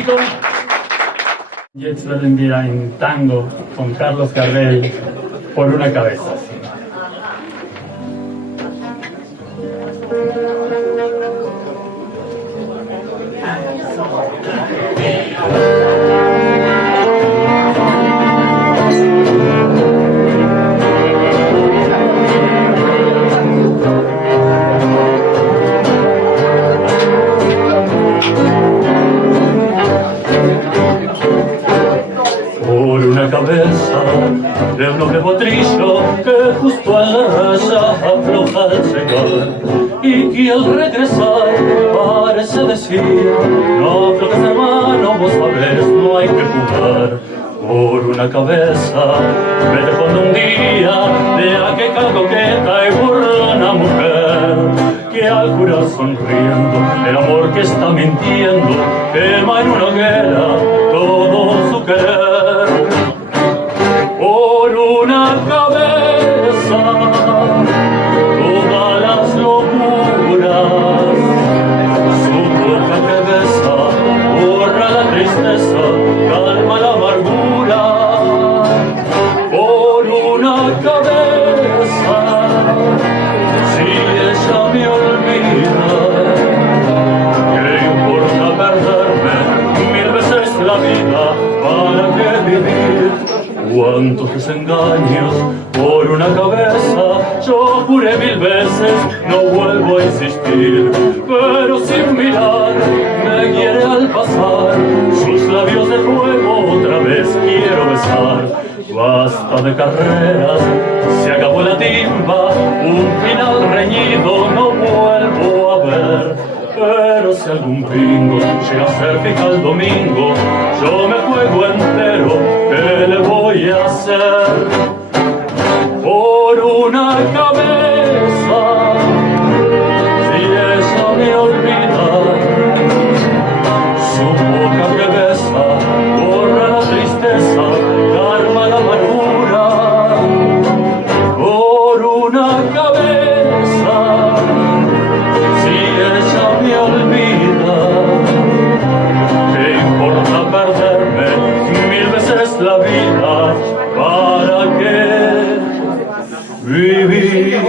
México. Jetzt werden wir ein Tango con Carlos Gardel, Por una cabeza. Por una cabeza de un noble potrillo que justo a la raya afloja el señor, y que al regresar parece decir: no aflojes, hermano, vos sabés, no hay que jugar. Por una cabeza me dejó un día de aquella coqueta y burlona mujer, que al jurar sonriendo el amor que está mintiendo quema en una hoguera todo su querer. Por una cabeza todas las locuras, su boca que besa borra la tristeza, calma la amargura. Por una cabeza, si ella me olvida, ¿qué importa perderme mil veces la vida? ¿Para qué vivir? Cuántos desengaños por una cabeza, yo juré mil veces, no vuelvo a insistir, pero sin mirar me hiere al pasar, sus labios de fuego otra vez quiero besar. Basta de carreras, se acabó la timba, un final reñido no vuelvo a ver. Pero si algún pingo llega a ser fija el domingo, yo me juego entero, ¿qué le voy a hacer? Por una cabeza, si ella me olvida, su boca que besa borra la tristeza, calma la amargura. Por una cabeza, si ella me olvida, ¿qué importa perderme mil veces la vida? ¿Para qué vivir?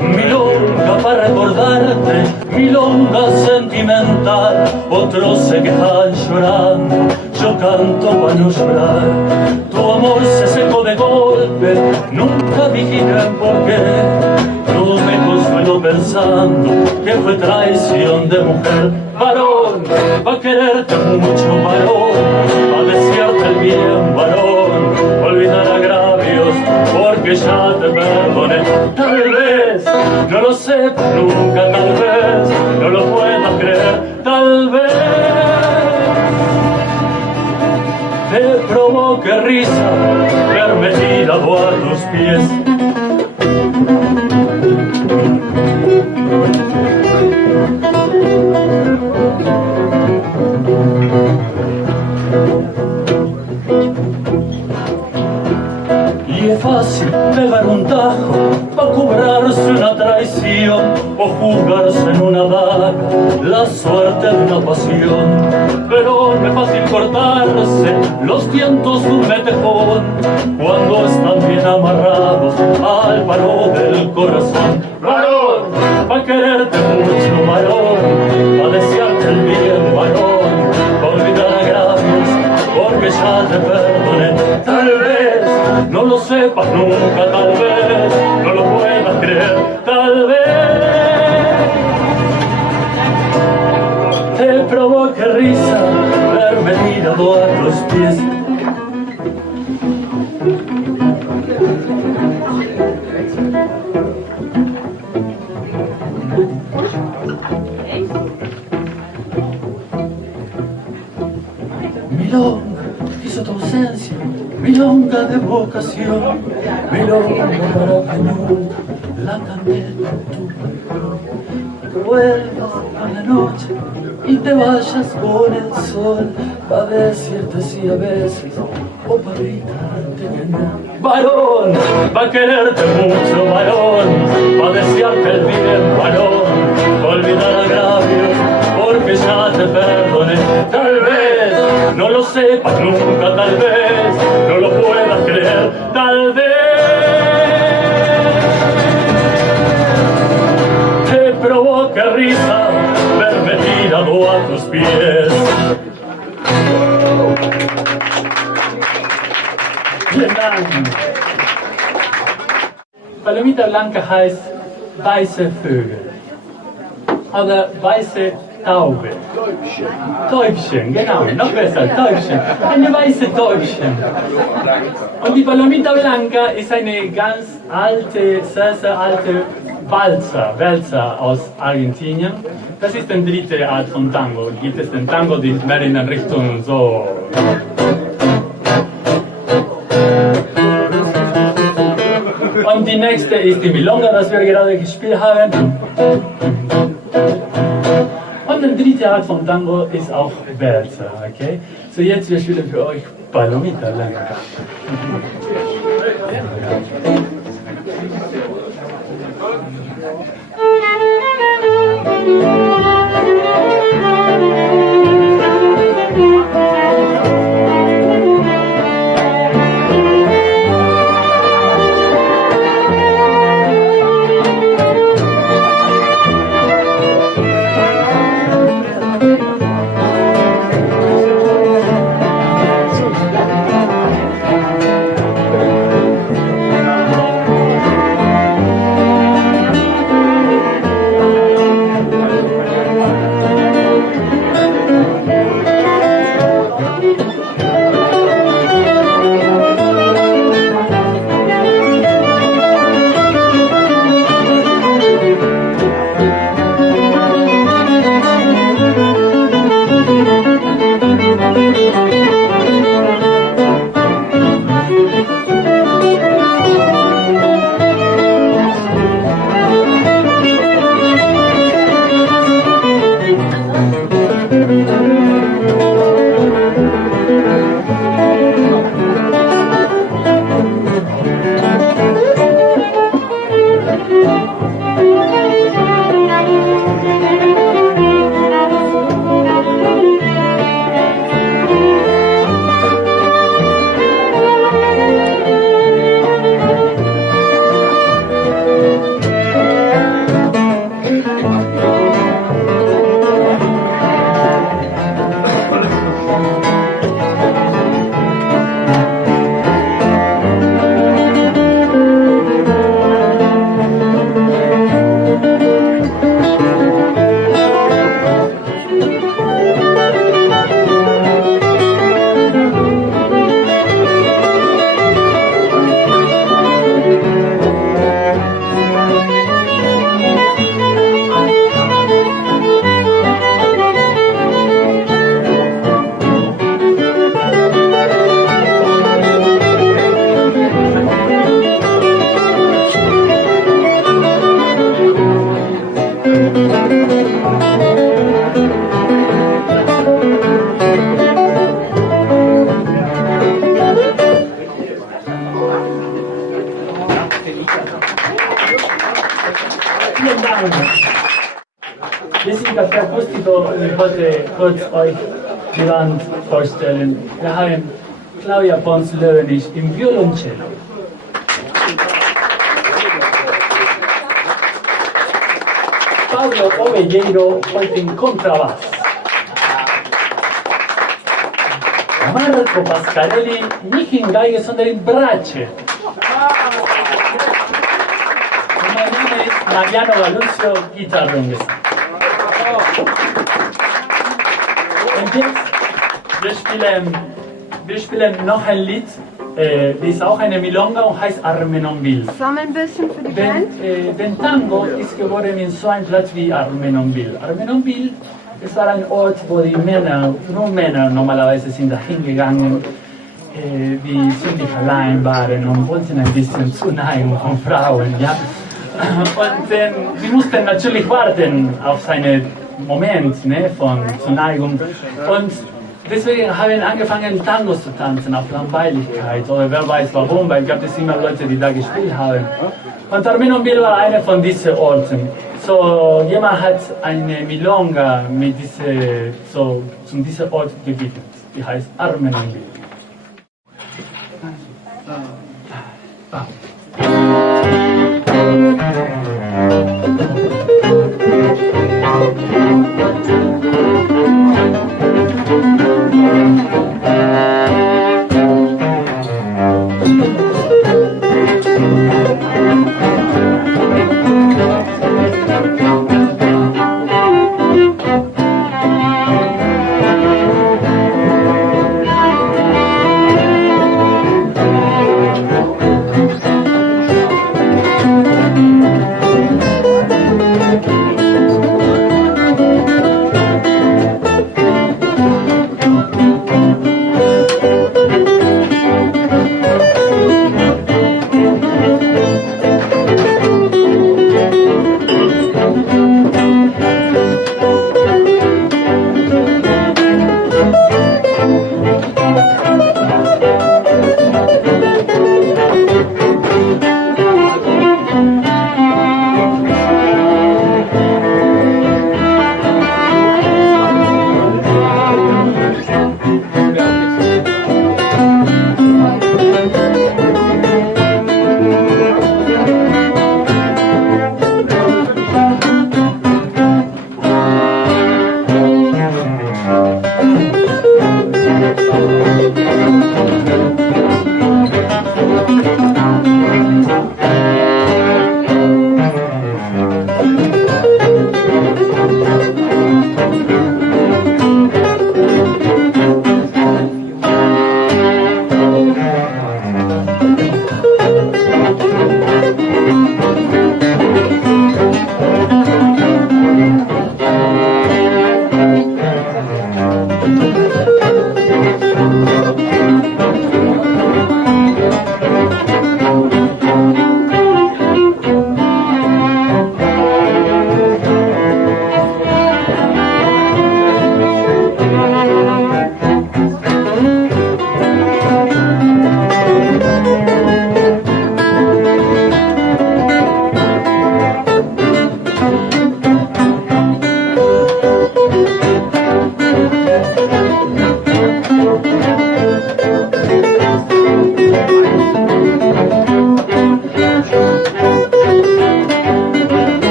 Milonga para recordarte, milonga sentimental. Otros se quejan llorando, yo canto para no llorar. Tu amor se secó de golpe, nunca dijiste por qué. No me consuelo pensando que fue traición de mujer. Varón, va a quererte mucho, varón, va a desearte el bien, varón, olvidar agravios, porque ya te perdoné. Tal vez, no lo sepas nunca, tal vez, no lo puedas creer, tal vez te provoque risa verme tirado a tus pies. Y es fácil pegar un tajo para cobrarse una traición o jugarse en una daga la suerte de una pasión. Pero no es fácil cortarse los dientes de un metejón cuando están bien amarrados al palo del corazón. Varón, va a quererte mucho, varón, va a desearte el bien, varón, va a olvidar agravios porque ya te perdoné. Tal vez no lo sepas nunca, tal vez no lo puedas creer, tal vez te provoque risa verme tirado a tus pies. Milonga, hizo estación, milonga para cañón, la candela en tu balcón. Que vuelvas por la noche y te vayas con el sol, pa' decirte sí a veces o pa' gritarte que no. Varón, pa' quererte mucho, varón, pa' desearte el bien, varón, pa' olvidar agravios, porque ya te perdoné. Tal vez no lo sepas nunca, tal vez no lo puedas creer, tal vez te provoque risa verme tirado a tus pies. Vielen Dank. Palomita Blanca heißt weiße Vögel oder weiße Taube. Täubchen, genau, noch besser, Täubchen. Eine weiße Täubchen. Und die Palomita Blanca ist eine ganz alte, sehr, sehr alte Walzer aus Argentinien. Das ist die dritte Art von Tango. Gibt es den Tango, die mehr in der Richtung so. Und die nächste ist die Milonga, das wir gerade gespielt haben. Und die dritte Art von Tango ist auch Walzer, okay? So jetzt wir spielen für euch Palomita Blanca. Vielen Dank. Wir sind das Akustico und ich wollte kurz euch die Band vorstellen. Wir haben Claudia Pons-Löwenich im Violoncello. Pablo Ovelleiro heute im Kontrabass. Marco Pascarelli nicht in Geige, sondern in Bratsche. Mein Name ist Mariano Galuncio, Gitarre und Gesang. Und jetzt, wir spielen noch ein Lied, das ist auch eine Milonga und heißt Armenonville. Sag mal ein bisschen für die Band. Den Tango ist geworden in so einem Platz wie Armenonville. Armenonville, es war ein Ort, wo die Männer, nur Männer normalerweise sind dahin gegangen, wir sind die Vereinbaren und wollten ein bisschen Zuneigung von Frauen, ja. Und wir mussten natürlich warten auf seinen Moment, ne, von Zuneigung. Und deswegen haben wir angefangen, Tangos zu tanzen, auf Langweiligkeit. Oder wer weiß warum, weil gab es immer Leute, die da gespielt haben. Und Armenonville war einer von diesen Orten. So, jemand hat eine Milonga mit zu diesem Ort gewidmet. Die heißt Armenonville.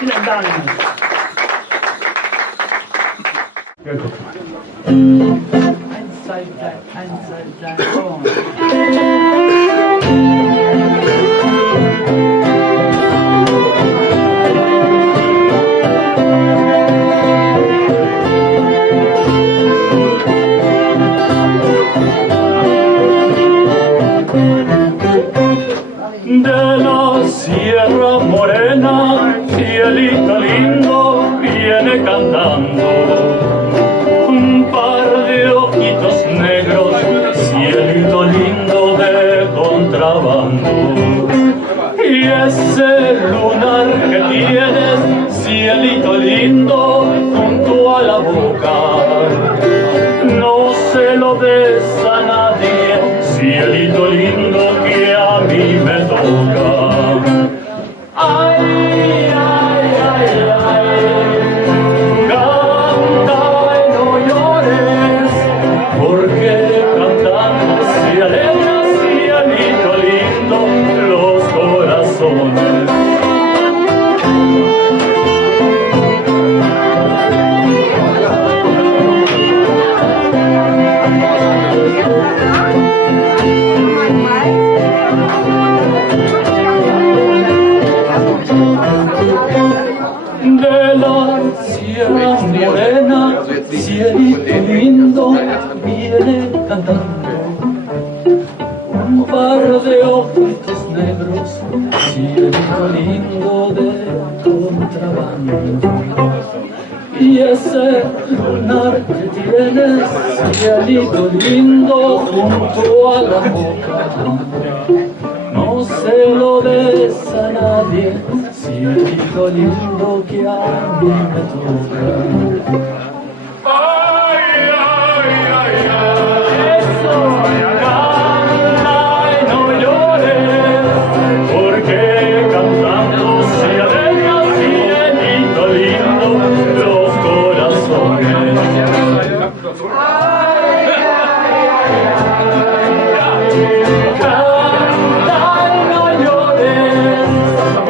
Vielen Dank. Ja, guck mal. 1, 2, 3, 1, 2, 3, und. De la Sierra Morena, cielito lindo, viene cantando. Un par de ojitos negros, cielito lindo de contrabando. Y ese lunar que tienes, cielito lindo, junto a la boca, no se lo des a nadie, cielito lindo que a mí me toca. Ay, ay, ay. cielito lindo viene cantando, un par de ojitos negros, cielito lindo de contrabando. Y ese lunar que tienes, cielito lindo junto a la boca, no se lo des a nadie, cielito lindo que a mí me toca. Ay, ay, ay, ay. Eso, Canta y no llores, porque cantando se alegra cielito lindo los corazones. Canta y no llores,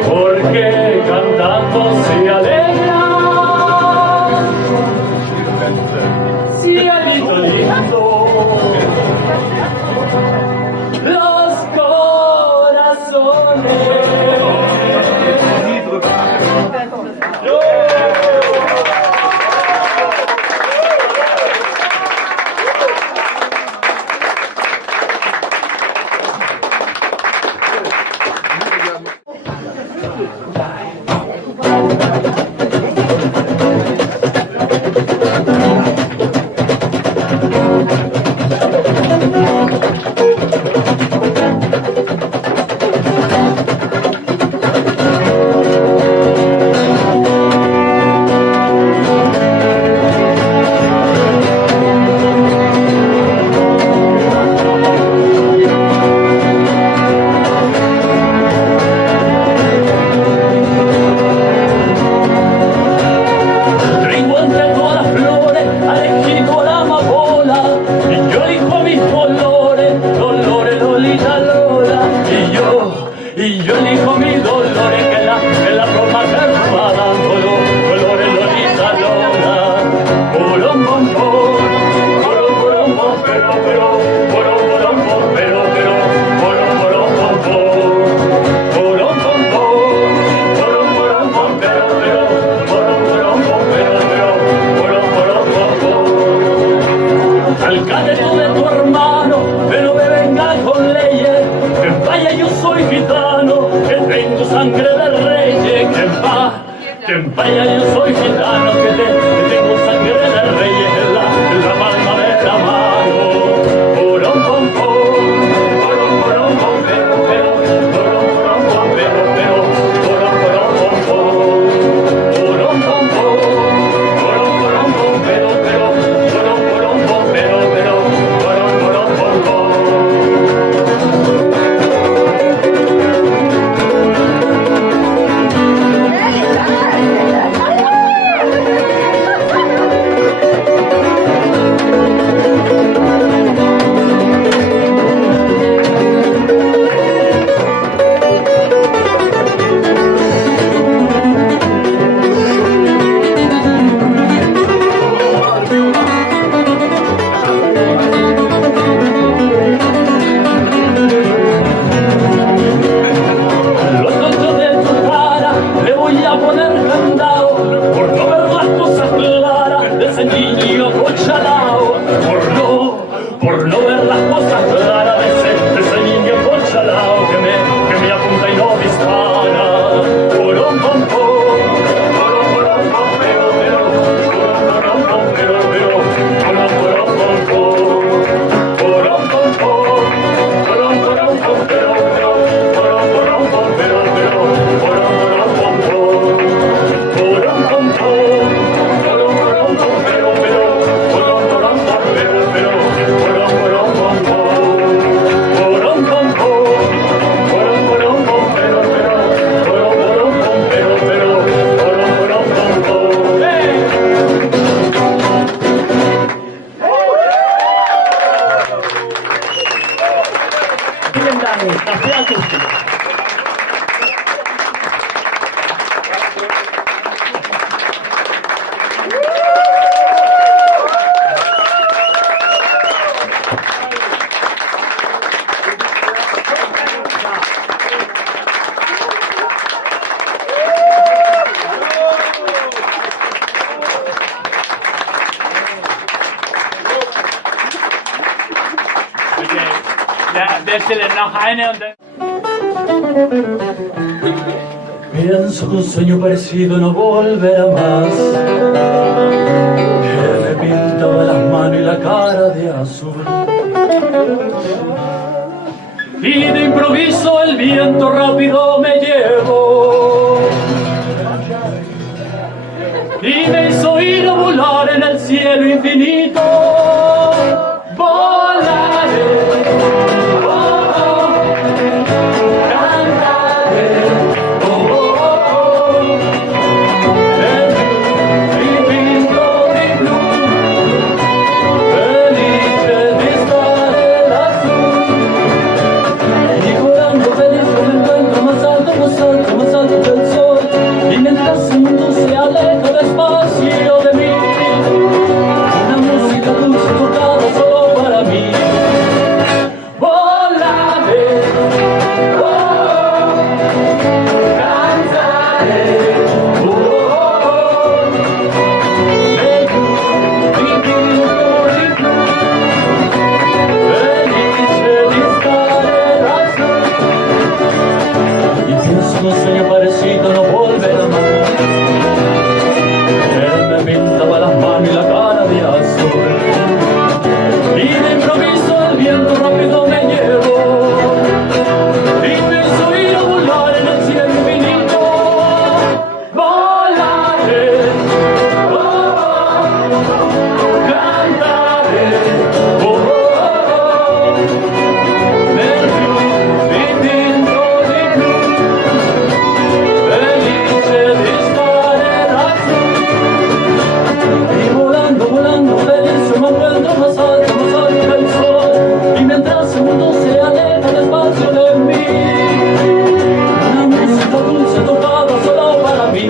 porque cantando se alegra cielito lindo los corazones. Trigo entre todas las flores, alejito la amapola, y yo elijo mis colores, dolores, lolita, lola, y yo elijo mis dolores, que la broma perfumada, colores, lolita, lola, porón, pom, pom, porón, pom, pero, porón, pom, pero, porón, pom, pom, porón, pom, pom, pero, alcalde tú de tu hermano, pero me venga con leyes, que vaya yo soy gitano, que tengo sangre de reyes, que vaya yo soy gitano, que tengo sangre de reyes en la palma de la mano. Porón, pom, pom, porón, pom, pero, porón, pom, pero, porón, pom, pom, porón, pom, pom, porón, pom, pero, porón, pom, pero, porón, pom, pom. Los ojos de tu cara le voy a poner candado por no ver las cosas claras de ese niño cochalao, por no ver las cosas claras de ese niño cochalao que me apunta y no dispara. Porón, pom, pom, porón, pom, pero, porón, pom, pero, porón, pom, pom, porón, pom, pom, porón, pom, pero, porón, pom, pero, porón, pom, pom, porón, pom, pom, pero, porón, Déchale noch eine und dann... Pienso que un sueño parecido no volverá más, que me pintaba las manos y la cara de azul. Y de improviso el viento rápido me llevó y me hizo ir a volar en el cielo infinito. Volaré, cantaré, mi pinto de blue, felice de estar el azul. Y volando feliz me encuentro más alto, más alto, más alto que el sol. Y mientras el mundo se aleja despacio de mí, una música dulce tocada solo para mí. Volaré, oh, cantaré, oh, de blue, mi pinto de blue, felice de estar el azul. Y pienso que un sueño parecido no volverá más. Él me pintaba las manos y la cara de azul. Y de improviso el viento rápido me llevó y me hizo ir a volar en el cielo infinito. Volaré, oh, cantaré, oh, del blue, mi pinto de blue, felice de estar el azul. Y volando, volando, feliz me encuentro más alto que el sol. Y mientras el mundo se aleja despacio de mí, una música dulce tocada solo para mí.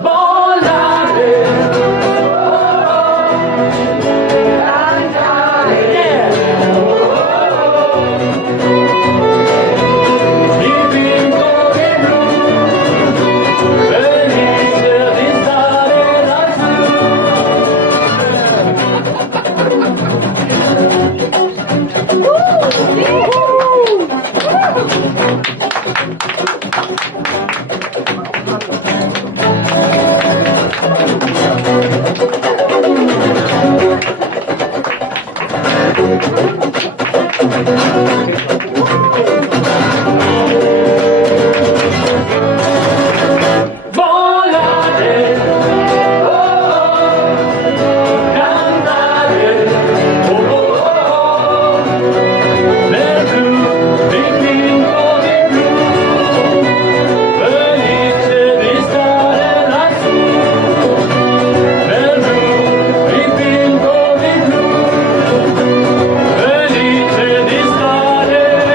Volaré, cantaré, mi pinto de blue, felice de estar el azul. Volaré, oh, cantaré, oh, del blue, mi pinto de blue, felice de estar el azul. Del blue, mi pinto de blue, felice de estar el azul.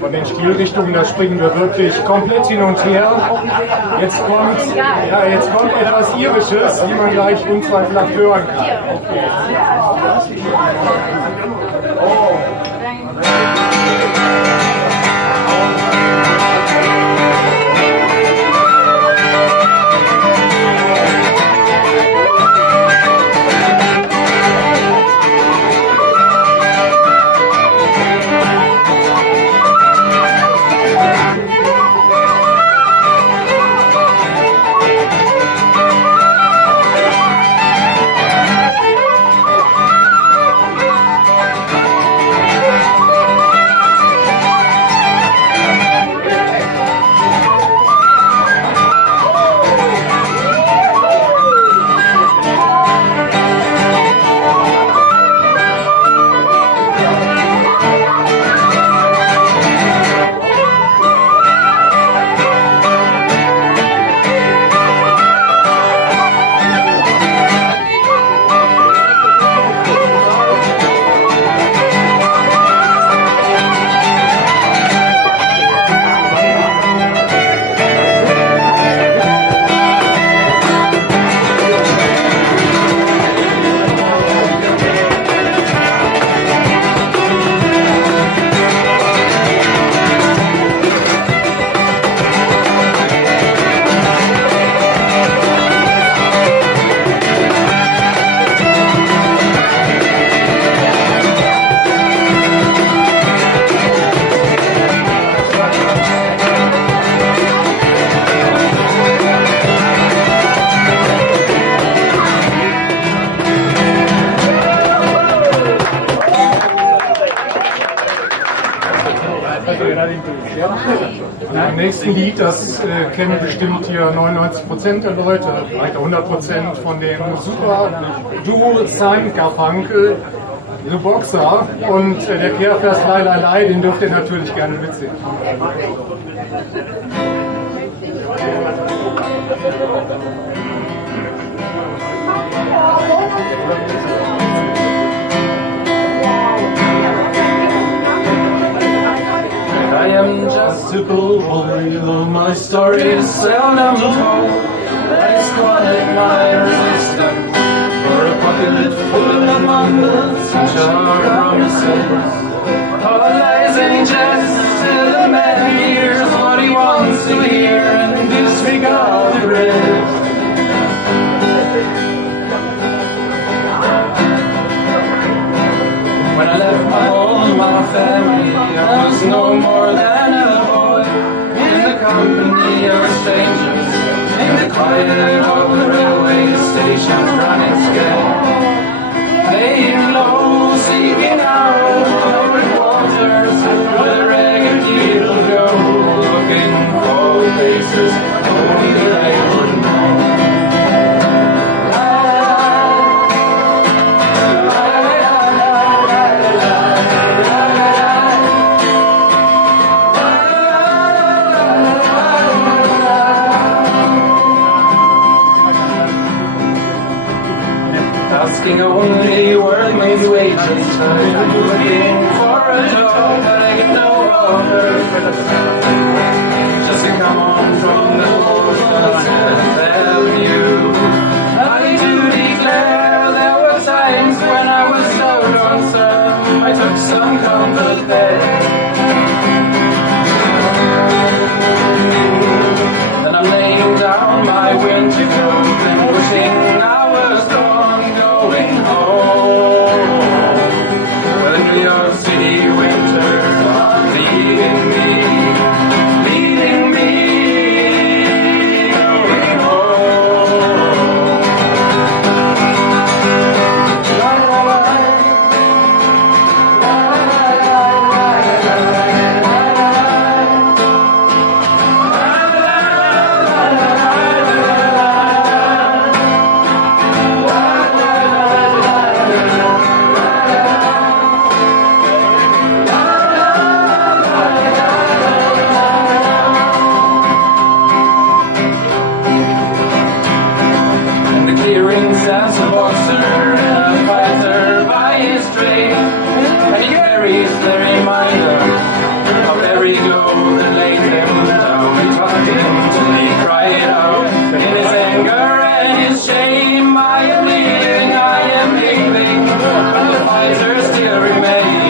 Von den Stilrichtungen, da springen wir wirklich komplett hin und her. Jetzt kommt etwas Irisches, wie man gleich unzweifelhaft hören kann. nächsten Lied, das kennen bestimmt hier 99% der Leute, vielleicht 100% von dem super Duo Simon Garfunkel, The Boxer, und der Kehrvers Lai Lai Lai, den dürft ihr natürlich gerne mitsingen. I am just a boy, though my story is seldom told. I squandered my resistance for a pocket full of mumbles and sharp promises. All lies and jests till the man hears what he wants to hear and disregard the rest. When I left my home, my family, I was no more than a boy in the company of strangers, in the quiet of the railway station, running scared, laying low, seeking out the waters through the ragged needle go, looking for places only I would know. Asking only workman's wages, looking for a job that I get no offers. Just to come on from the Lord's Avenue. I do declare there were times when I was so lonesome, I took some comfort there. Then I'm laying down my winter coat and wishing I was gone, going home. Well, New York City winters are leaving me, going home. As a boxer and a fighter by his trade, and he carries the reminder of every blow that laid him down. He taught him to me, crying out in his anger and his shame. I am leaving, I am leaving, but the fighter still remains.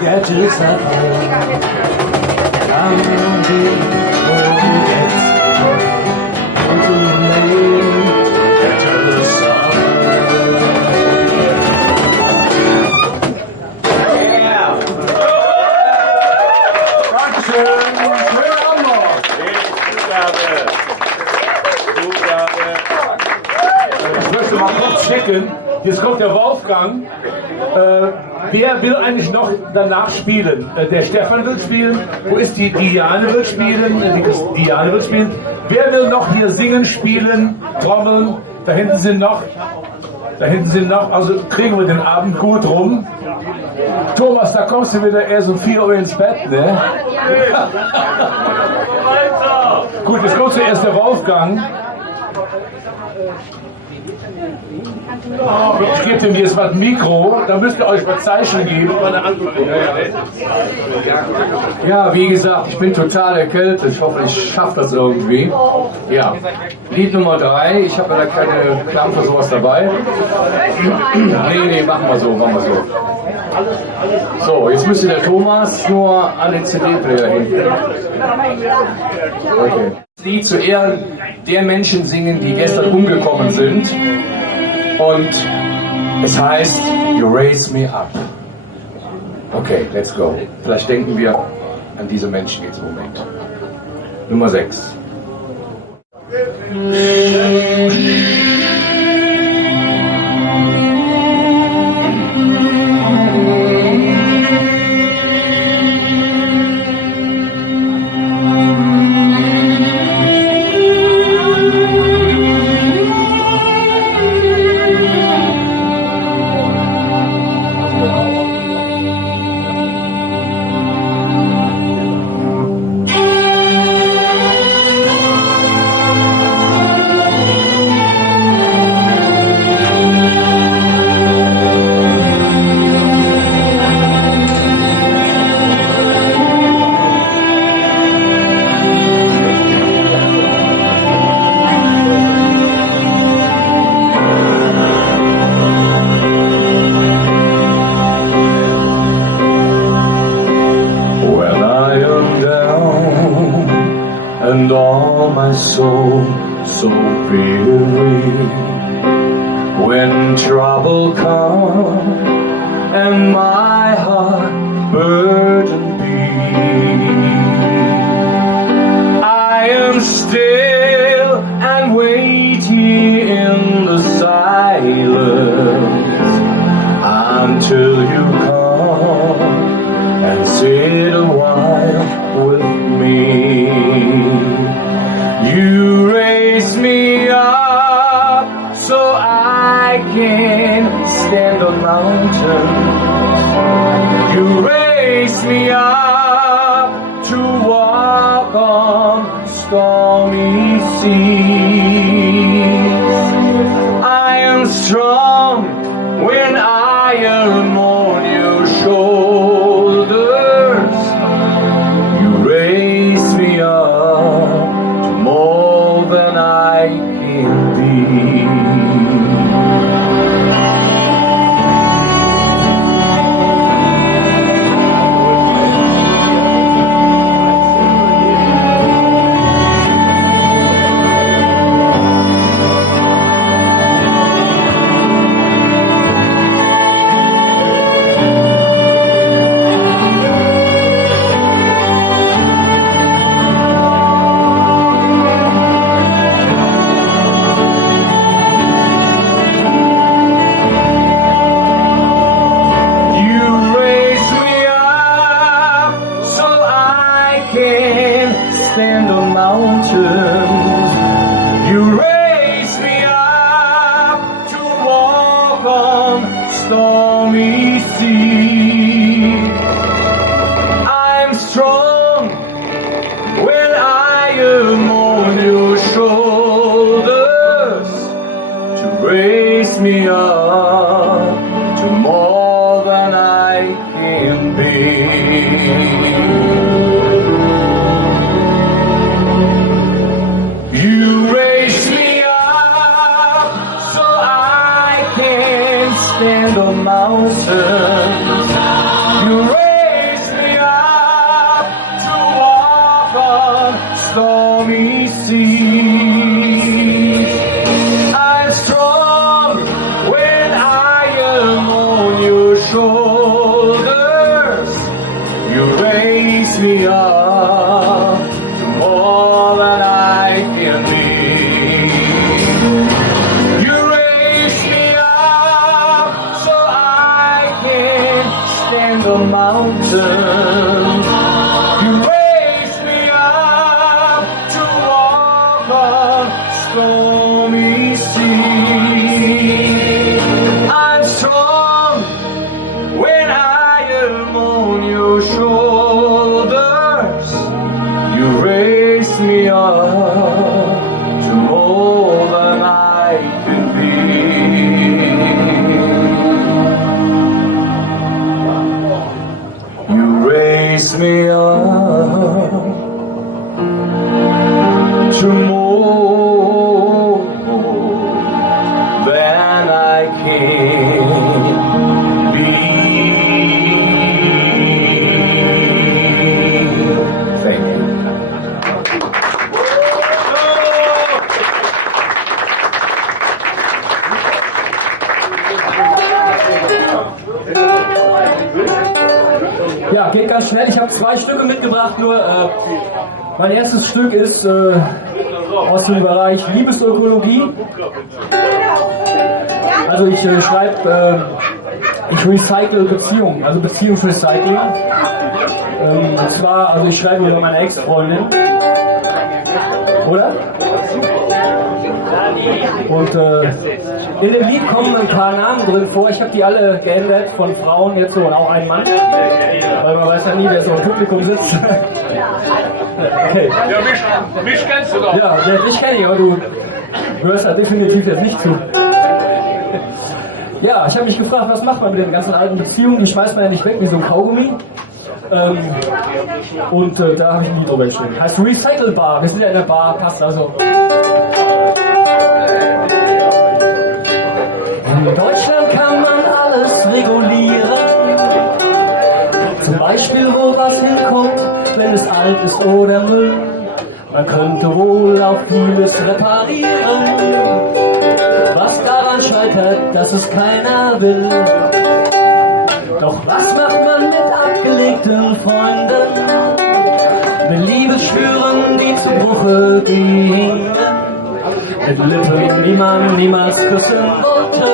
gadgets at home. I'm big forgets. Too late, enter the summer. Ich möchte mal kurz checken. Jetzt kommt der Wolfgang. Wer will eigentlich noch danach spielen? Der Stefan will spielen. Wo ist die Diane will spielen? Die Diane will spielen. Wer will noch hier singen, spielen, trommeln? Da hinten sind noch. Also kriegen wir den Abend gut rum. Thomas, da kommst du wieder erst um 4 Uhr ins Bett, ne? Gut, jetzt kommt zuerst der Wolfgang. Ich gebe dem jetzt mal ein Mikro, da müsst ihr euch mal Zeichen geben. Ja, wie gesagt, ich bin total erkältet. Ich hoffe, ich schaffe das irgendwie. Ja, Lied Nummer 3. Ich habe da keine Klamm für sowas dabei. Nee, machen wir so. So, jetzt müsste der Thomas nur an den CD-Player hinten. Okay. Das Lied zu Ehren der Menschen singen, die gestern umgekommen sind. Und es heißt You Raise Me Up. Okay, let's go. Vielleicht denken wir an diese Menschen jetzt im Moment. Nummer 6. And all my soul so weary when trouble comes and my heart burdened be. I am still and waiting in the silence until you come and sit a while with me. You raise me up so I can stand on mountains. You raise me up to walk on stormy seas. I am strong when I am on your shoulders. You raise me up to more than I can be. Stand on mountains. You raise me up to walk on stormy seas. I'm strong when I am on your shoulders. To raise me up to more than I can be. You raise me up so I can stand on mountains. You raise mountains. You raise me up to walk on stormy seas. I'm strong when I am on your shoulders. You raise me up to more than I can be. You raise me up to more than I can be. Thank you. Ja, geht ganz schnell. Ich habe 2 Stücke mitgebracht, nur mein erstes Stück ist aus dem Bereich Liebesökologie. Also ich schreibe, ich recycle Beziehungen, also Beziehungsrecycling. Und zwar, also ich schreibe über meine Ex-Freundin. Oder? Und in dem Lied kommen ein paar Namen drin vor. Ich habe die alle geändert von Frauen jetzt so und auch ein Mann. Weil man weiß ja nie, wer so im Publikum sitzt. Okay. Ja, mich kennst du doch. Ja, mich kenne ich, aber du hörst da definitiv jetzt nicht zu. Ja, ich habe mich gefragt, was macht man mit den ganzen alten Beziehungen? Die schmeißt man ja nicht weg wie so ein Kaugummi. Und da habe ich ein Lied drüber geschrieben. Heißt Recycelbar. Wir sind ja in der Bar, passt also. In Deutschland kann man alles regulieren. Zum Beispiel, wo was hinkommt, wenn es alt ist oder Müll. Man könnte wohl auch vieles reparieren. Was daran scheitert, dass es keiner will. Doch was macht man mit abgelegten Freunden? Mit Liebesschwüren, die zu Bruche gingen. Mit Lippen, die man niemals küssen wollte.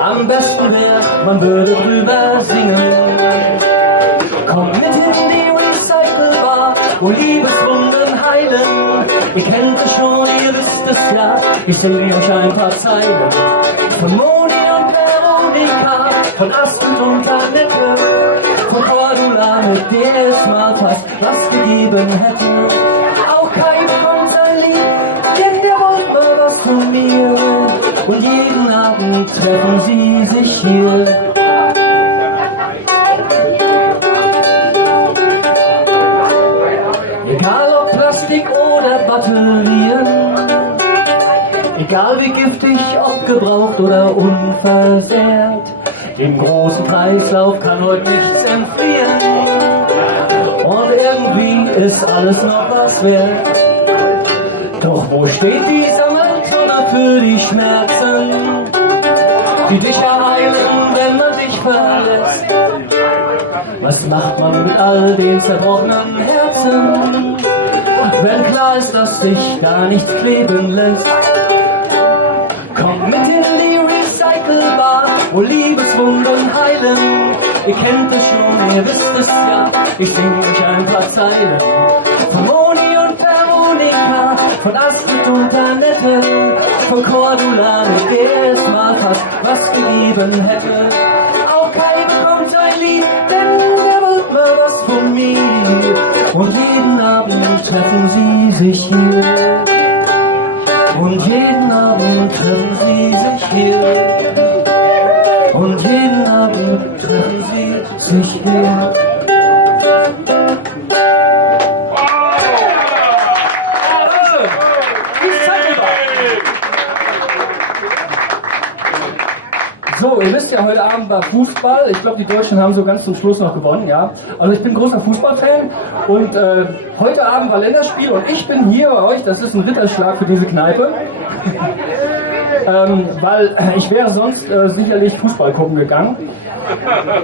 Am besten wär, man würde drüber singen. Kommt mit in die Recycelbar, wo Liebeswunden heilen. Ihr kennt es schon, ihr wisst es ja, ich singe euch ein paar Zeilen. Von Moni und Veronika, von Astrid und Annette, von Cordula, mit der es mal fast was gegeben hätte. Auch Kai bekommt sein Lied, denn der wollte mal was von mir. Und jeden Abend treffen sie sich hier. Egal ob Plastik oder Batterien, egal wie giftig, ob gebraucht oder unversehrt, im großen Kreislauf kann heute nichts entfliehen. Und irgendwie ist alles noch was wert. Doch wo steht die Sammeltonne für die Schmerzen, die dich ereilen, wenn man dich verlässt? Was macht man mit all den zerbrochenen Herzen, wenn klar ist, dass sich da nichts kleben lässt? Kommt mit in die Recycelbar, wo Liebeswunden heilen. Ihr kennt es schon, ihr wisst es ja, ich singe euch ein paar Zeilen. Von Moni und Veronika, von Astrid und Annette, von Cordula, mit der es mal fast was gegeben hätte. Auch Kai bekommt sein Lied, denn der wollte mal was von mir. Und jeden Abend treffen sie sich hier. Und jeden Abend treffen sie sich hier. Und jeden Abend treffen sie sich hier. So, ihr wisst ja, heute Abend war Fußball. Ich glaube, die Deutschen haben so ganz zum Schluss noch gewonnen, ja. Also ich bin großer Fußballfan und heute Abend war Länderspiel und ich bin hier bei euch, das ist ein Ritterschlag für diese Kneipe. Weil ich wäre sonst sicherlich Fußball gucken gegangen.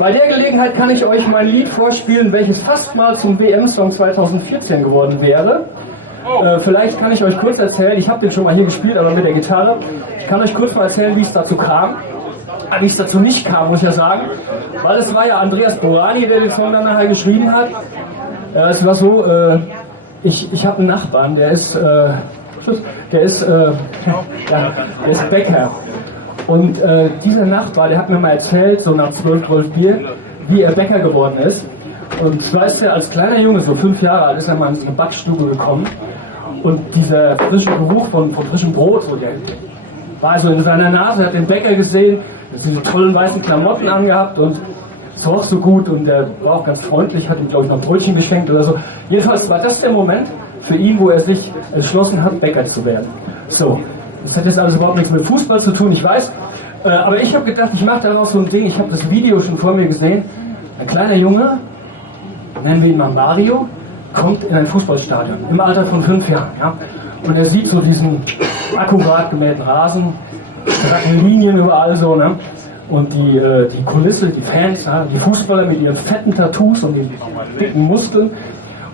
Bei der Gelegenheit kann ich euch mein Lied vorspielen, welches fast mal zum WM-Song 2014 geworden wäre. Vielleicht kann ich euch kurz erzählen, ich habe den schon mal hier gespielt, aber mit der Gitarre. Ich kann euch kurz mal erzählen, wie es dazu kam. eigentlich dazu nicht kam, muss ich ja sagen. Weil es war ja Andreas Borani, der den Song dann nachher geschrieben hat. Es war so, ich habe einen Nachbarn, der ist Bäcker. Und dieser Nachbar, der hat mir mal erzählt, so nach 12 Volt Bier, wie er Bäcker geworden ist. Und zwar ist er als kleiner Junge, so 5 Jahre alt, ist er mal in so eine Backstube gekommen. Und dieser frische Geruch von frischem Brot, so, der war so in seiner Nase, hat den Bäcker gesehen, hat diese tollen weißen Klamotten angehabt und es roch so gut und der war auch ganz freundlich, hat ihm, glaube ich, noch Brötchen geschenkt oder so. Jedenfalls war das der Moment für ihn, wo er sich entschlossen hat, Bäcker zu werden. So, das hat jetzt alles überhaupt nichts mit Fußball zu tun, ich weiß. Aber ich habe gedacht, ich mache daraus so ein Ding, ich habe das Video schon vor mir gesehen. Ein kleiner Junge, nennen wir ihn mal Mario, kommt in ein Fußballstadion im Alter von 5 Jahren. Ja? Und er sieht so diesen akkurat gemähten Rasen, stracken Linien überall so, ne? Und die Kulisse, die Fans, ja? Die Fußballer mit ihren fetten Tattoos und den dicken Muskeln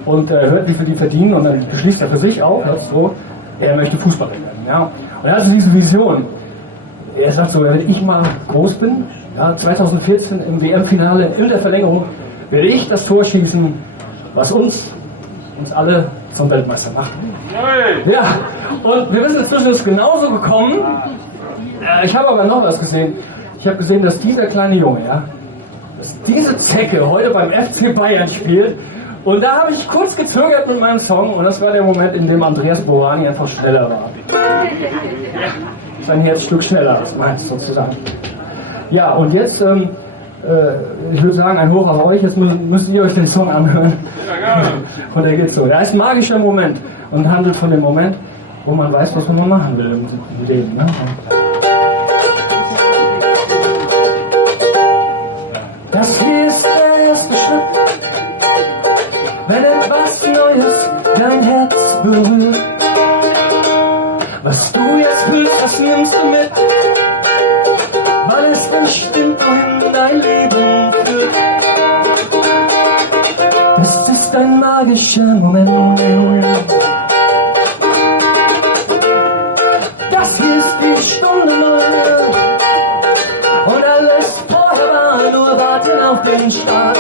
und hört, wie viel die verdienen und dann beschließt er für sich auch, so, er möchte Fußballer werden. Ja? Und er hat diese Vision. Er sagt so, wenn ich mal groß bin, ja, 2014 im WM-Finale in der Verlängerung, werde ich das Tor schießen, was uns alle zum Weltmeister macht. Ja, und wir wissen inzwischen, ist genauso gekommen. Ich habe aber noch was gesehen. Ich habe gesehen, dass dieser kleine Junge, ja, dass diese Zecke heute beim FC Bayern spielt. Und da habe ich kurz gezögert mit meinem Song und das war der Moment, in dem Andreas Borani einfach schneller war. Sein Herzstück schneller als meins sozusagen. Ja, und jetzt, ich würde sagen, ein Hoch auf euch, jetzt müsst ihr euch den Song anhören. Und der geht so. Er ist ein magischer Moment und handelt von dem Moment, wo man weiß, was man machen will im Leben. Ne? Das hier ist der erste Schritt, wenn etwas Neues dein Herz berührt. Was du jetzt willst, das nimmst du mit, weil es bestimmt, wohin dein Leben führt. Es ist ein magischer Moment. Das hier ist die Stunde Null und alles vorher war nur warten auf den Start.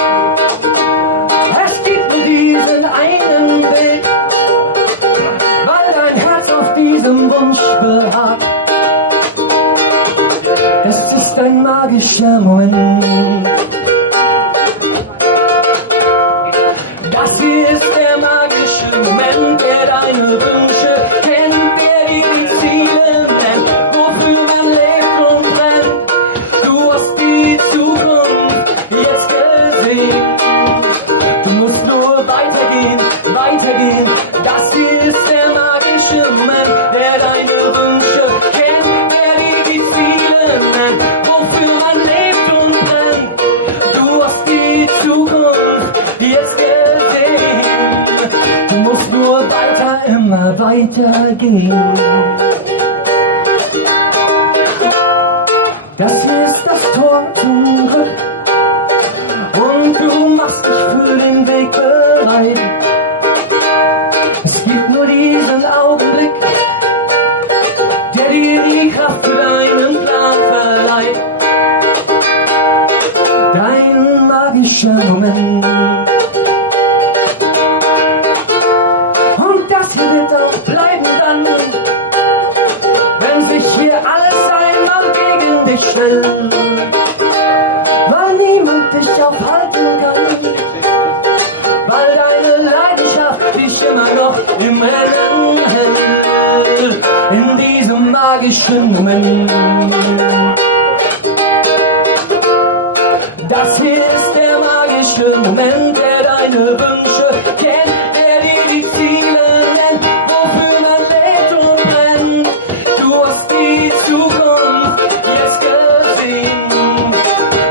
Es gibt nur diesen einen Weg, weil dein Herz auf diesem Wunsch beharrt. Es ist ein magischer Moment. Das hier ist der magische Moment, der deine Wünsche kennt, der die Ziele nennt, wofür man lebt und brennt. Du hast die Zukunft jetzt gesehen. Du musst nur weitergehen, weitergehen. Das hier ist der magische Moment, der deine Wünsche kennt, der die Ziele nennt, wofür man lebt und brennt. Du hast die Zukunft jetzt gesehen. Du musst nur weiter, immer weitergehen. Das hier ist das Tor zum Glück und du machst dich für den Weg bereit. Es gibt nur diesen Augenblick, der dir die Kraft für deinen Plan verleiht. Dein magischer Moment. Und das hier wird auch bleiben dann, wenn sich hier alles einmal gegen dich stellt, weil niemand dich aufhalten kann, weil deine Leidenschaft dich immer noch im Rennen hält, in diesem magischen Moment. Das hier ist der magische Moment, der deine Wünsche kennt, der dir die Ziele nennt, wofür man lebt und brennt. Du hast die Zukunft jetzt gesehen.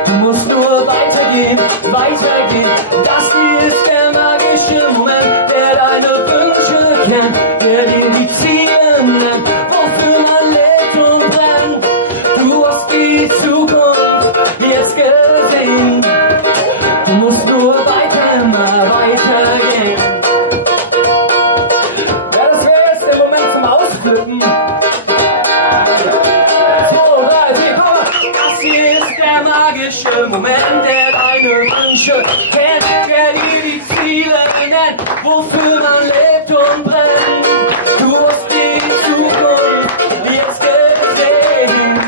Du musst nur weitergehen, weitergehen. Das hier ist der magische Moment, der deine Wünsche kennt, der dir die Ziele nennt, wofür man lebt und brennt. Du hast die Zukunft jetzt gesehen. Du musst nur weiter, immer weitergehen. Ja, das wäre jetzt der Moment zum Ausflippen. magische Moment, der deine Wünsche kennt, der dir die Ziele nennt, wofür man lebt und brennt. Du musst die Zukunft jetzt gesehen.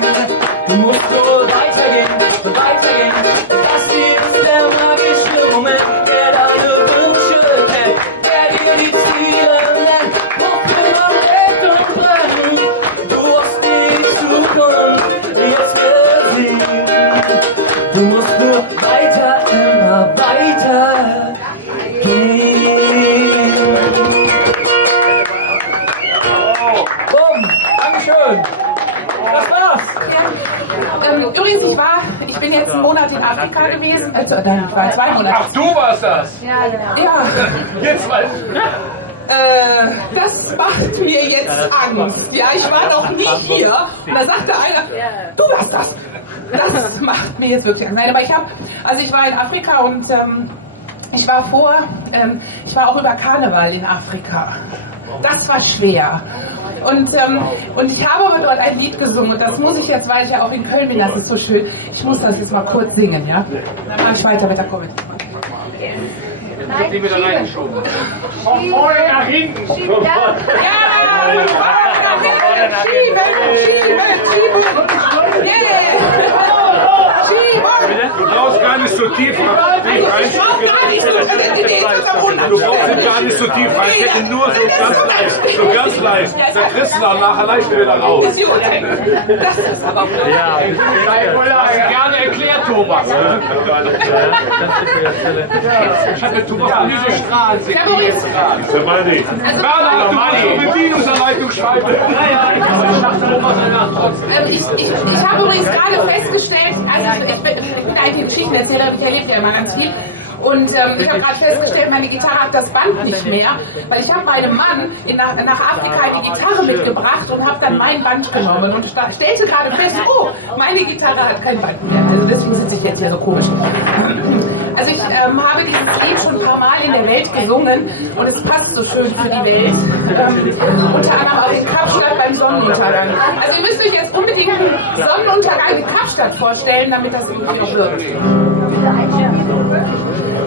Du musst nur weitergehen und weitergehen. Das hier ist der magische Moment, der deine Wünsche kennt, der dir die Ziele nennt, wofür man lebt und brennt. Du musst die Zukunft jetzt gesehen. Du musst nur weiter, immer weiter gehen. Bumm, Dankeschön. Das war's. Übrigens, ich bin jetzt einen Monat in Afrika gewesen. Dann war 2 Monate. Ach, du warst das! Ja, genau. Ja. Jetzt weiß ich. Das macht mir jetzt Angst. Ja, ich war noch nie hier. Und da sagte einer, du warst das. Das macht mir jetzt wirklich Angst. Nein, aber ich war in Afrika und ich war auch über Karneval in Afrika. Das war schwer. Und ich habe aber dort ein Lied gesungen und das muss ich jetzt, weil ich ja auch in Köln bin, das ist so schön. Ich muss das jetzt mal kurz singen, ja? Dann mache ich weiter mit der Kommentar. Nein, schieben. Von vorne nach hinten. Schieben. Ja, Du brauchst gar nicht so tief reinstecken. Du brauchst gar nicht so tief reinstecken, nur so ganz leicht. So ganz leicht. Da kriegst du dann nachher leicht wieder raus. Ja, gerne erklärt, Thomas. Ich hatte Thomas diese Strahlen. Für Manni. Bernhard, du musst eine Bedienungsanleitung schreiben. Ich habe übrigens gerade festgestellt, also ich bin eigentlich Geschichtenerzähler, ich erlebe ja immer ganz viel. Und ich habe gerade festgestellt, meine Gitarre hat das Band nicht mehr, weil ich habe meinem Mann nach Afrika eine Gitarre mitgebracht und habe dann mein Band genommen und stellte gerade fest, oh, meine Gitarre hat kein Band mehr. Also deswegen sitze ich jetzt hier so komisch. Also ich habe dieses Lied schon ein paar Mal in der Welt gesungen und es passt so schön für die Welt. Unter anderem auch in Kapstadt beim Sonnenuntergang. Also ihr müsst euch jetzt unbedingt einen Sonnenuntergang in Kapstadt vorstellen, damit das irgendwie auch wirkt.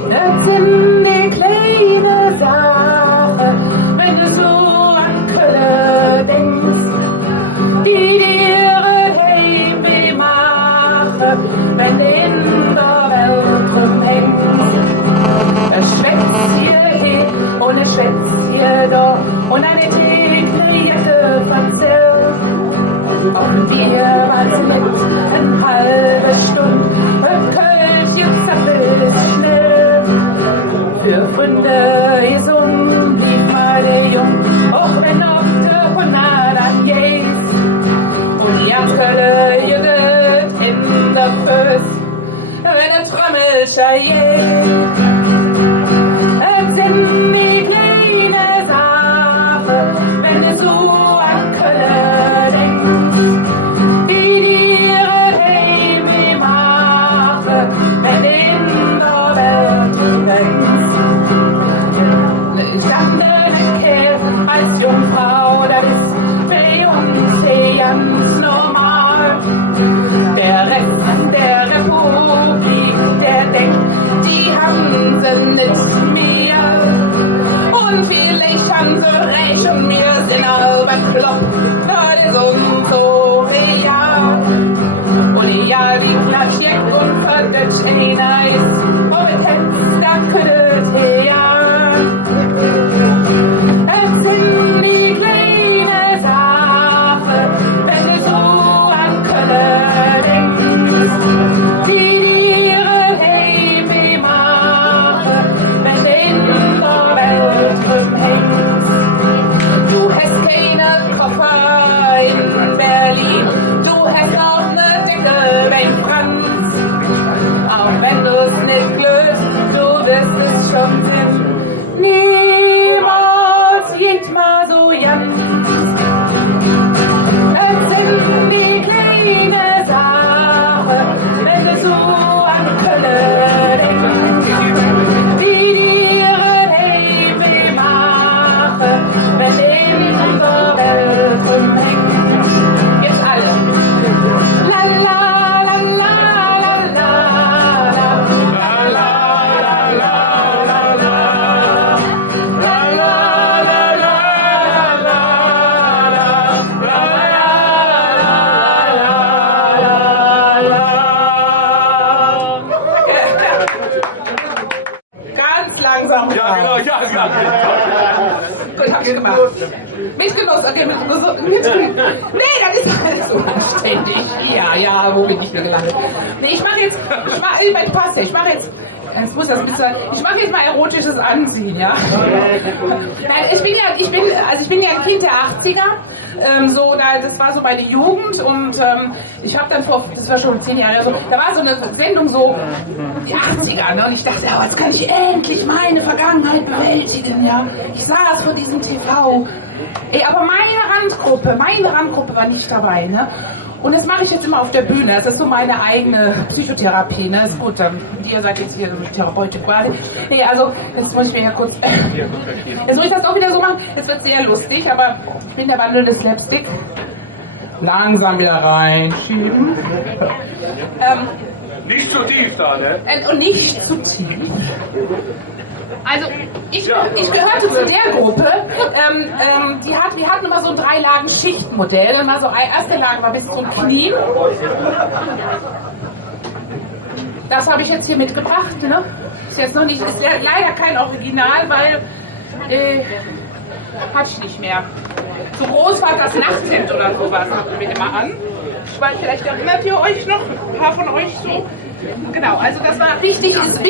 Das sind die kleine Sache, wenn du so an Köln denkst, die dir Heimweh machen, wenn du in der Welt rumhängst. Es schwätzt hier hin und es schwätzt hier da und eine Dekriette von Zell. Und wir waren mit eine halbe Stunde, für Köln jetzt zappelt schnell. Für Funde gesungen blieb mal der Jung, auch wenn oft von nah dann geht. Und die Ankele jüngert in der Föst, wenn der Trommelscher geht. Es sind die kleine Sache, wenn du so an Köln denkst, die dir Heimweh machen, wenn in der Welt denkst. Ich dachte, als Jungfrau, das ist bei uns ganz normal. Der Rest der Republik, der denkt, die haben sie nicht mehr. Und vielleicht haben sie recht und wir sind aber klopft, das ist uns so real. Und ja, die Klatschjeck und Verdutsch einer ist, ob es hätt's, da könntet ihr ja. Es sind die kleine Sache, wenn du so an Köln denkst, die dir Heimweh machen, wenn du in der Welt rumhängst. Du hast keine Koffer in Gut, hab ich gemacht. Mitgenuss, okay, mitgenuss. Nee, das ist alles so anständig. Ja, wo bin ich denn gelandet? Nee, ich mache jetzt mal erotisches Anziehen, ja. Nein, ich bin ja ein Kind der 80er. Das war so meine Jugend und ich habe dann das war schon 10 Jahre so, da war so eine Sendung so, die 80er, ne? Und ich dachte, jetzt kann ich endlich meine Vergangenheit bewältigen, ja. Ich saß vor diesem TV. Ey, aber meine Randgruppe war nicht dabei, ne? Und das mache ich jetzt immer auf der Bühne. Das ist so meine eigene Psychotherapie, ne? Ist gut, ihr seid jetzt hier Therapeutin quasi. Nee, also, jetzt muss ich mir ja kurz. Jetzt muss ich das auch wieder so machen. Es wird sehr lustig, aber ich bin der wandelnde Slapstick. Langsam wieder reinschieben. Nicht zu tief da, ne? Und nicht zu tief. Also, ich gehörte zu der Gruppe, wir hatten immer so ein 3-Lagen-Schichtmodell. Immer so, erste Lage war bis zum Knie. Das habe ich jetzt hier mitgebracht, ne? Ist jetzt noch nicht, ist leider kein Original, weil, hatte ich nicht mehr. So groß war das Nachthemd oder sowas, hatten wir immer an. Ich weiß, vielleicht erinnert ihr euch noch, ein paar von euch so. Genau, also das war wichtig ist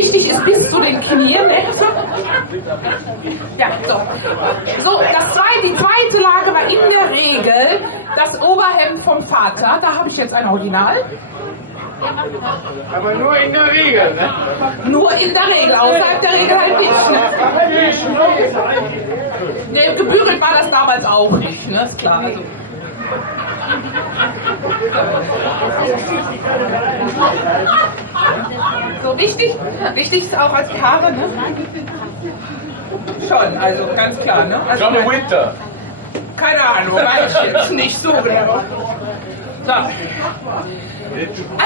bis zu den Knien. Ja, so. Die zweite Lage war in der Regel das Oberhemd vom Vater. Da habe ich jetzt ein Original. Aber nur in der Regel, ne? Nur in der Regel, außerhalb der Regel halt nicht. Ne, gebügelt war das damals auch nicht, ne? Ist klar. Also. So wichtig ist auch als Haare, ne? Schon, also ganz klar, ne? Also Johnny Winter. Keine Ahnung, weiß ich jetzt nicht so genau. So. Also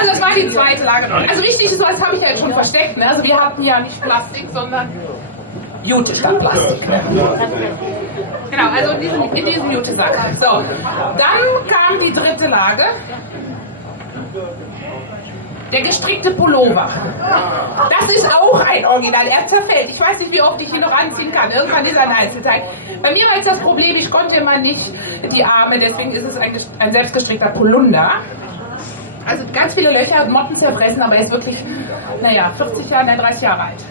das war die zweite Lage. Also wichtig ist, das habe ich ja jetzt schon versteckt, ne? Also wir hatten ja nicht Plastik, sondern Jute statt Plastik. Ne? Genau, also in diesem Jute-Sack. So, dann kam die dritte Lage. Der gestrickte Pullover. Das ist auch ein Original. Er zerfällt. Ich weiß nicht, wie oft ich ihn noch anziehen kann. Irgendwann ist er nice. Bei mir war jetzt das Problem, ich konnte immer nicht die Arme, deswegen ist es ein selbstgestrickter Polunder. Also ganz viele Löcher und Motten zerpressen, aber jetzt wirklich, 40 Jahre, 30 Jahre alt.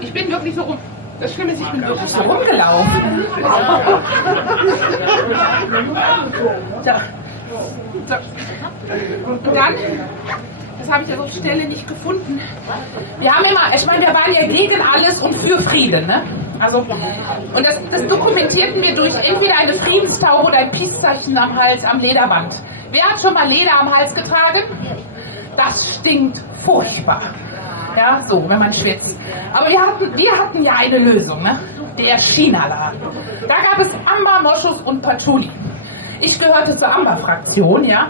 Ich bin wirklich so rum. Das Schlimme ist, ich bin wirklich so rumgelaufen. So. Und dann, das habe ich ja so Stelle nicht gefunden. Wir waren ja gegen alles und für Frieden, ne? Also, und das dokumentierten wir durch entweder eine Friedenstaube oder ein Peace-Zeichen am Hals, am Lederband. Wer hat schon mal Leder am Hals getragen? Das stinkt furchtbar. Ja, so, wenn man schwitzt. Aber wir hatten ja eine Lösung, ne? Der China-Laden. Da gab es Amber, Moschus und Patchouli. Ich gehörte zur Amber-Fraktion, ja.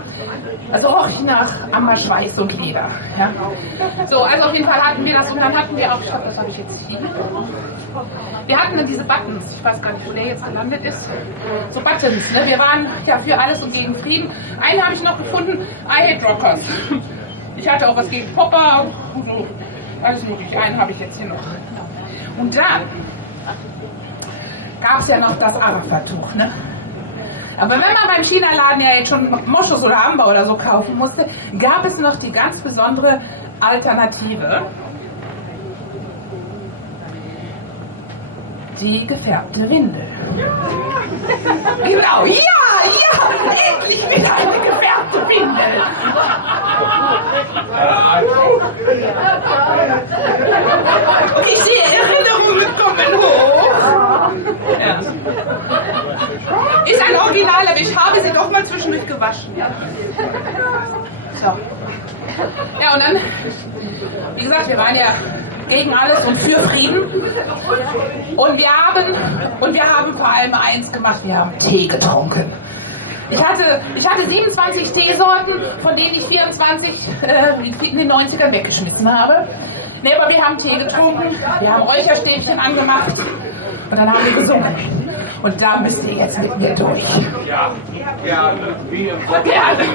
Also roch ich nach Amberschweiß und Leder, ja. So, also auf jeden Fall hatten wir das und dann hatten wir auch, was habe ich jetzt hier? Wir hatten dann diese Buttons, ich weiß gar nicht, wo der jetzt gelandet ist. So Buttons, ne? Wir waren ja für alles und gegen Frieden. Einen habe ich noch gefunden, I Hate Rockers. Ich hatte auch was gegen Popper, alles mögliche. Einen habe ich jetzt hier noch. Und dann gab es ja noch das Arafat-Tuch, ne? Aber wenn man beim China-Laden ja jetzt schon Moschus oder Amber oder so kaufen musste, gab es noch die ganz besondere Alternative. Die gefärbte Windel. Genau, ja, endlich wieder eine gefärbte Windel. Ich sehe, Erinnerungen kommen hoch. Ja. Ist ein Original, aber ich habe sie doch mal zwischendurch gewaschen. Ja. So. Ja, und dann, wie gesagt, wir waren ja gegen alles und für Frieden. Und wir haben vor allem eins gemacht, wir haben Tee getrunken. Ich hatte 27 Teesorten, von denen ich 24 in den 90ern weggeschmissen habe. Nee, aber wir haben Tee getrunken, wir haben Räucherstäbchen angemacht und dann haben wir gesungen. Und da müsst ihr jetzt mit mir durch. Ja, wie im Gerne.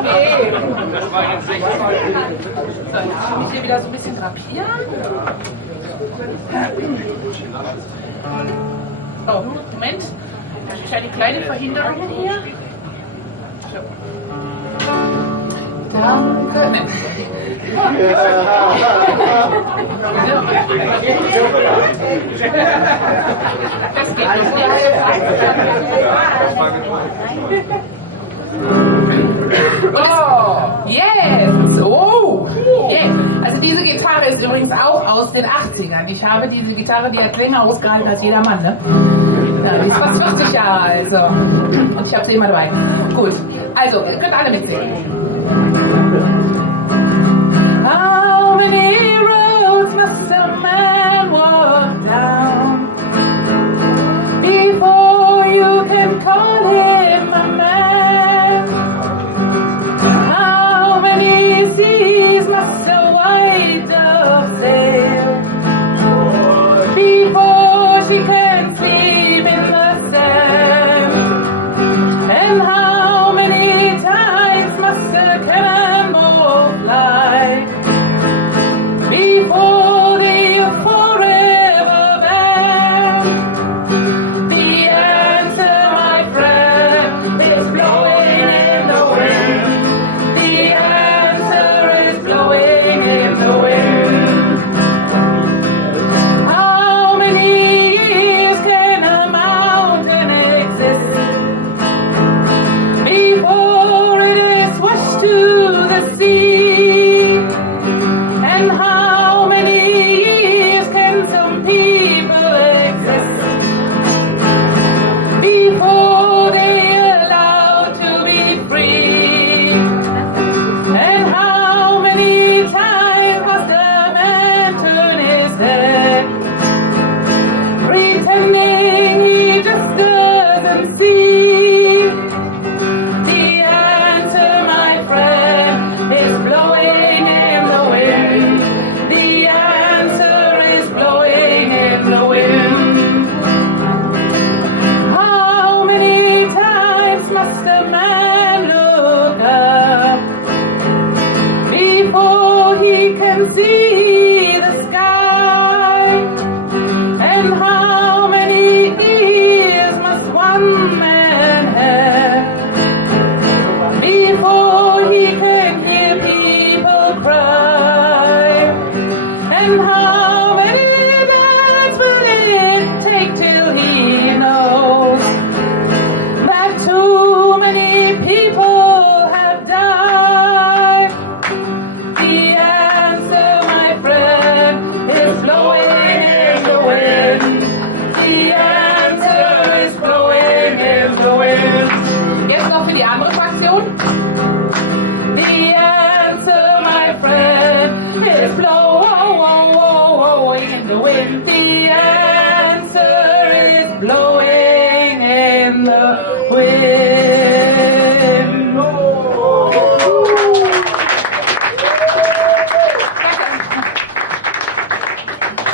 Okay. Das war jetzt nicht. So, jetzt muss ich hier wieder so ein bisschen drapieren. Oh, Moment. Ich habe eine kleine Verhinderung hier. So. Danke. Nee. Das geht Oh, yes! Oh, yes! Also diese Gitarre ist übrigens auch aus den 80ern. Ich habe diese Gitarre, die hat länger ausgehalten als jeder Mann, ne? Ja, die ist fast 40 Jahre alt, also. Und ich habe sie immer dabei. Gut, also, ihr könnt alle mitsingen. How many roads must a man walk down before you can call him a man? How many seas must a white dove sail before she can sleep in the sand? And how many times must a cannonball fly before they are forever banned? The answer, my friend, is blowing in the wind. The answer is blowing in the wind. How many years can a mountain exist before it is washed to the sea? And how many years can some people exist before they are allowed to be free? And how many times must a man turn his head, pretending he just doesn't see? The answer, my friend, is blowing in the wind. The answer is blowing in the wind. How many times must a man look up before he can see the sky? And how many ears must one man have before he can hear people cry? And how many nights will it take till he knows that too many people have died? The answer, my friend, is blowing in the wind. The answer is blowing in the wind. Jetzt noch für die andere Fraktion. The answer, my friend, is blowing in the wind. The answer is blowing in the wind.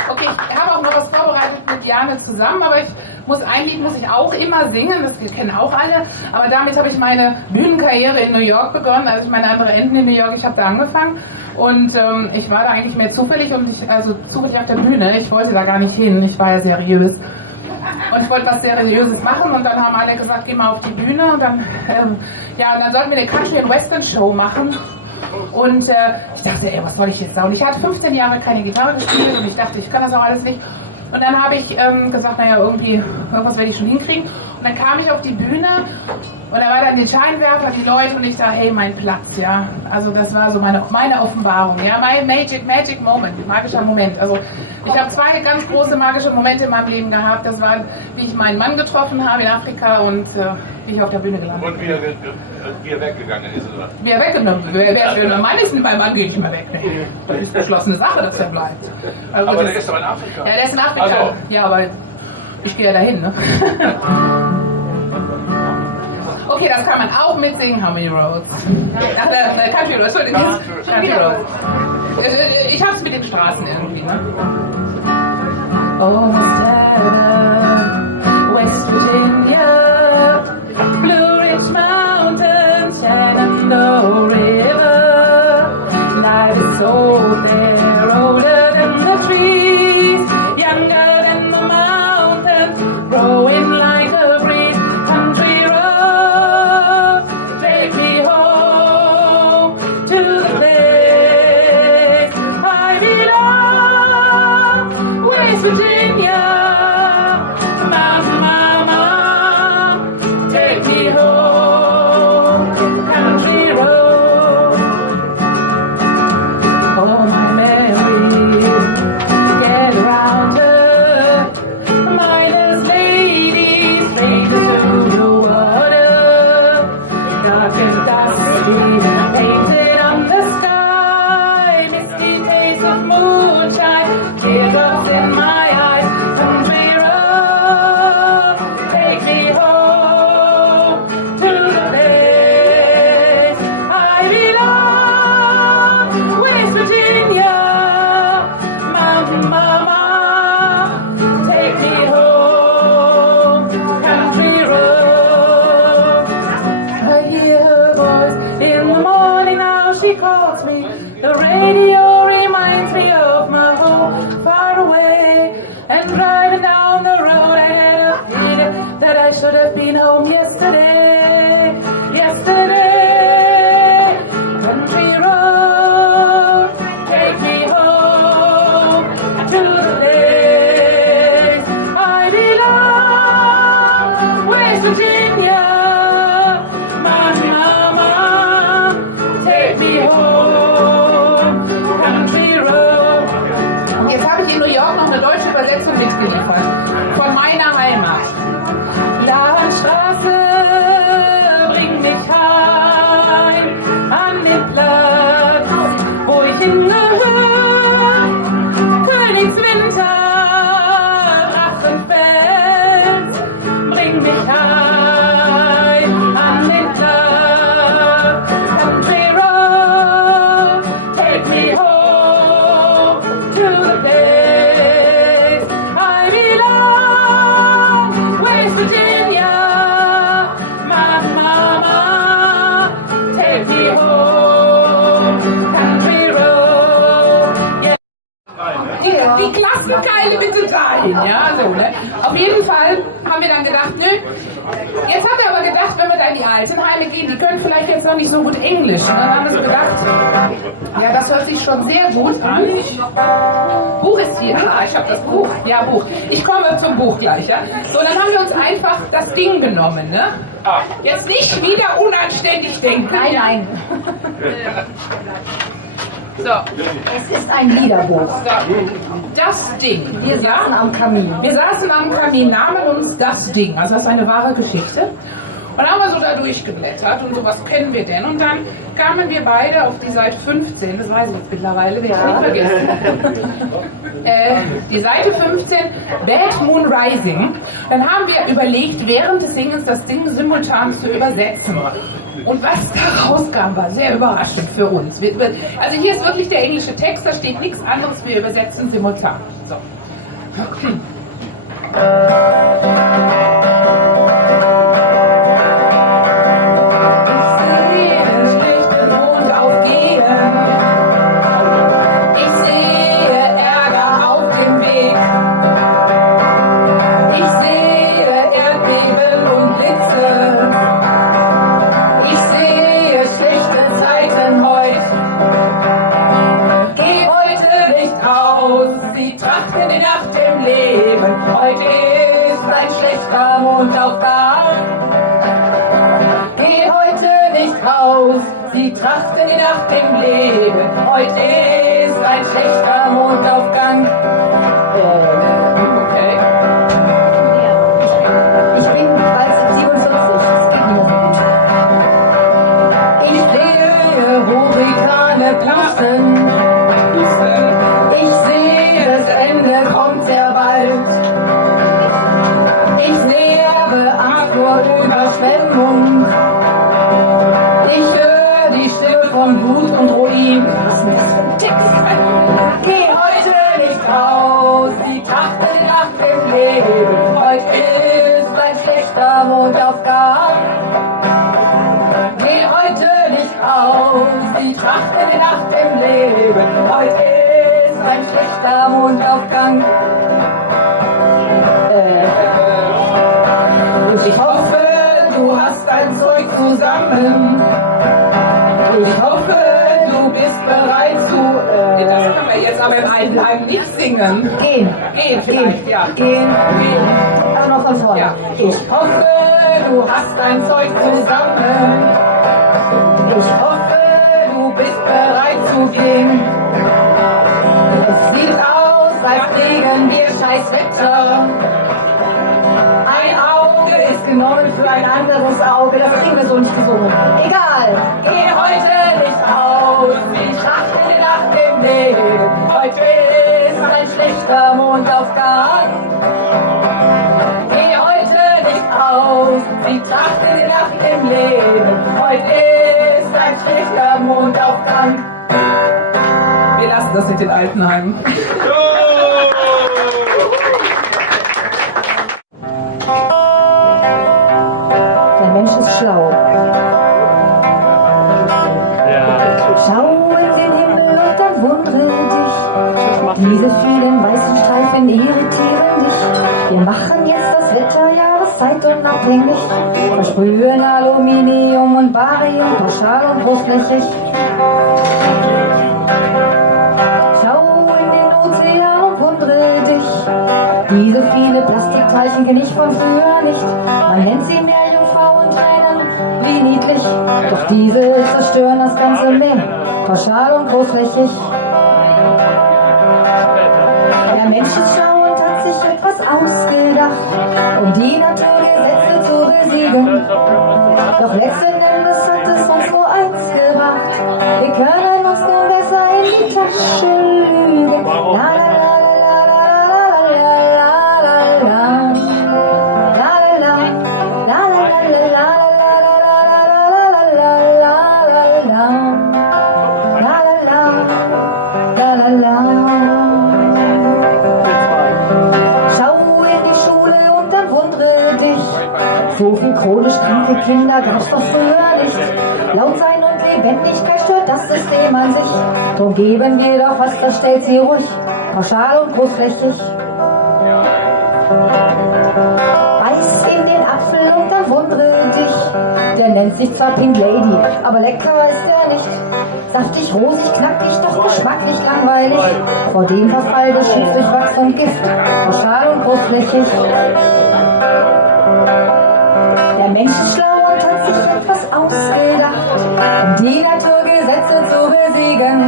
Okay, ich habe auch noch was vorbereitet mit Jane zusammen, aber eigentlich muss ich auch immer singen, das kennen auch alle, aber damit habe ich meine Bühnenkarriere in New York begonnen, also ich meine andere Enden in New York, ich habe da angefangen und ich war da eigentlich mehr zufällig zufällig auf der Bühne, ich wollte da gar nicht hin, ich war ja seriös. Und ich wollte was Seriöses machen und dann haben alle gesagt, geh mal auf die Bühne und dann, und dann sollten wir eine Country- und Western-Show machen. Und ich dachte, was soll ich jetzt sagen? Und ich hatte 15 Jahre keine Gitarre gespielt und ich dachte, ich kann das auch alles nicht. Und dann habe ich gesagt, irgendwas werde ich schon hinkriegen. Und dann kam ich auf die Bühne und da war dann die Scheinwerfer, die Leute und ich sage, hey, mein Platz, ja. Also das war so meine Offenbarung, ja, mein Magic Moment, magischer Moment. Also ich habe zwei ganz große magische Momente in meinem Leben gehabt. Das war, wie ich meinen Mann getroffen habe in Afrika und wie ich auf der Bühne gelandet bin. Und wie er weggegangen ist, oder? Wie er weggenommen ist. Mein Mann ist beim Mann, gehe ich nicht mehr weg. Das ist beschlossene Sache, dass er bleibt. Also aber der ist doch in Afrika. Ja, der ist in Afrika. Also. Ja, aber ich gehe ja dahin, ne? Okay, das kann man auch mitsingen. How many roads? Ach, der Country Roads. Country Roads. Ich hab's mit den Straßen irgendwie, ne? Oh, Saturn, West Virginia, Blue Ridge Mountains, Shenandoah River. Life is old there, older than the trees, younger than the mountains, growing like a breeze. Country roads, take me home to the place I belong. West Virginia, Mountain Mama, take me home. Country road, oh my Mary, get around her. Miners, ladies, strangers to the water. Dark and dusty, painted on the sky. Misty taste of moonshine, teardrops in my eyes. Country road, take me home to the place I belong. West Virginia, Mountain Mama, take me home. Country road, I hear her voice in the morning. Now she calls me. The radio reminds me of my home far away. And driving down the road, I had a feeling that I should have been home yesterday. Yesterday, country road, take me home to the place I belong. West Virginia, Mountain Mama, take me home. Country road. Jetzt habe ich in New York noch eine deutsche Übersetzung mitgeliefert. Von meiner Heimat. Landstraße, bring mich heim an den Platz, wo ich hingehöre. Königswinter, Drachenfels, bring mich heim an den Platz. Country road, take me home to the place I belong. West Virginia, Mountain Mama, take me home. Country road. Yeah. Die Klassenkeile bitte dahin, ja, so, ne? Auf jeden Fall haben wir dann gedacht, nö. Jetzt haben wir aber gedacht, wenn wir da in die Altenheime gehen, die können vielleicht jetzt noch nicht so gut Englisch. Und dann haben wir so gedacht, ja, das hört sich schon sehr gut an. Buch ist hier. Ah, ich habe das Buch. Ja, Buch. Ich komme zum Buch gleich, ja. So, dann haben wir uns einfach das Ding genommen, ne? Jetzt nicht wieder unanständig denken. Nein, nein. So. Es ist ein Liederbuch. So, das Ding. Wir saßen am Kamin. Wir saßen am Kamin, nahmen uns das Ding. Also das ist eine wahre Geschichte. Und dann haben wir so da durchgeblättert und so, was kennen wir denn? Und dann kamen wir beide auf die Seite 15, das weiß ich jetzt mittlerweile, werde ich nicht vergessen. Die Seite 15, Bad Moon Rising. Dann haben wir überlegt, während des Singens das Ding simultan zu übersetzen. Und was da rauskam, war sehr überraschend für uns. Also hier ist wirklich der englische Text, da steht nichts anderes, wir übersetzen simultan. So. Okay. Heute ist ein schlechter Mondaufgang. Geh heute nicht raus, sie trachten nach dem Leben. Heute ist ein schlechter Mondaufgang. Okay. Ich bin 3047. Ich sehe Hurrikane blasen. Ich sehe, das Ende kommt sehr bald. Ich sehe Angst vor Überschwemmung. Ich höre die Stimme von Wut und Ruin. Geh heute nicht raus, die trachten nach dem Leben. Heute ist ein aus, die trachten nach dem Leben. Heute ist ein schlechter Mondaufgang. Ich hoffe, du hast dein Zeug zusammen. Ich hoffe, du bist bereit zu... das können wir jetzt aber im Einlagen nicht singen. Gehen. Gehen vielleicht, ja. Gehen. Aber noch von vorne. Ja. Ich hoffe, du hast dein Zeug zusammen. Ich hoffe, du bist bereit zu gehen. Es sieht aus, als kriegen wir scheiß Wetter. Ein Auge ist genommen für ein anderes Auge. Das kriegen wir so nicht gesungen. Egal. Geh heute nicht aus. Die trachten nach dem Leben. Heute ist ein schlechter Mondaufgang. Geh heute nicht aus. Die trachten nach dem Leben. Heute ist ein schlechter Mondaufgang. Wir lassen das mit den Altenheimen. Der Mensch ist schlau. Schau in den Himmel und dann wundere dich. Diese vielen weißen Streifen irritieren dich. Wir machen jetzt das Wetter jahreszeitunabhängig. Versprühen Aluminium und Barium, pauschal und großflächig. Schau in den Ozean und wundere dich. Diese viele Plastikteilchen kenn ich von früher nicht. Man nennt sie Meerjungfrauentränen, wie niedlich. Doch diese zerstören das ganze Meer, pauschal und großflächig. Der Mensch ist schlau und hat sich etwas ausgedacht, um die Naturgesetze zu besiegen. Doch letzten Endes hat es uns nur eins gebracht: wir können uns nur besser in die Tasche lügen. La, la, la, la, la, la, la, la, la, la, la, la, la, la. So viel chronisch kranke Kinder gab's doch früher nicht. Laut sein und Lebendigkeit stört das System an sich. Drum geben wir doch was, das stellt sie ruhig, pauschal und großflächig. Beiß in den Apfel und dann wundere dich. Der nennt sich zwar Pink Lady, aber lecker ist er nicht. Saftig, rosig, knackig, doch geschmacklich langweilig. Vor dem Verfall des Schiffs durch Wachs und Gift, pauschal und großflächig. Der Mensch ist schlau und hat sich etwas ausgedacht, um die Naturgesetze zu besiegen.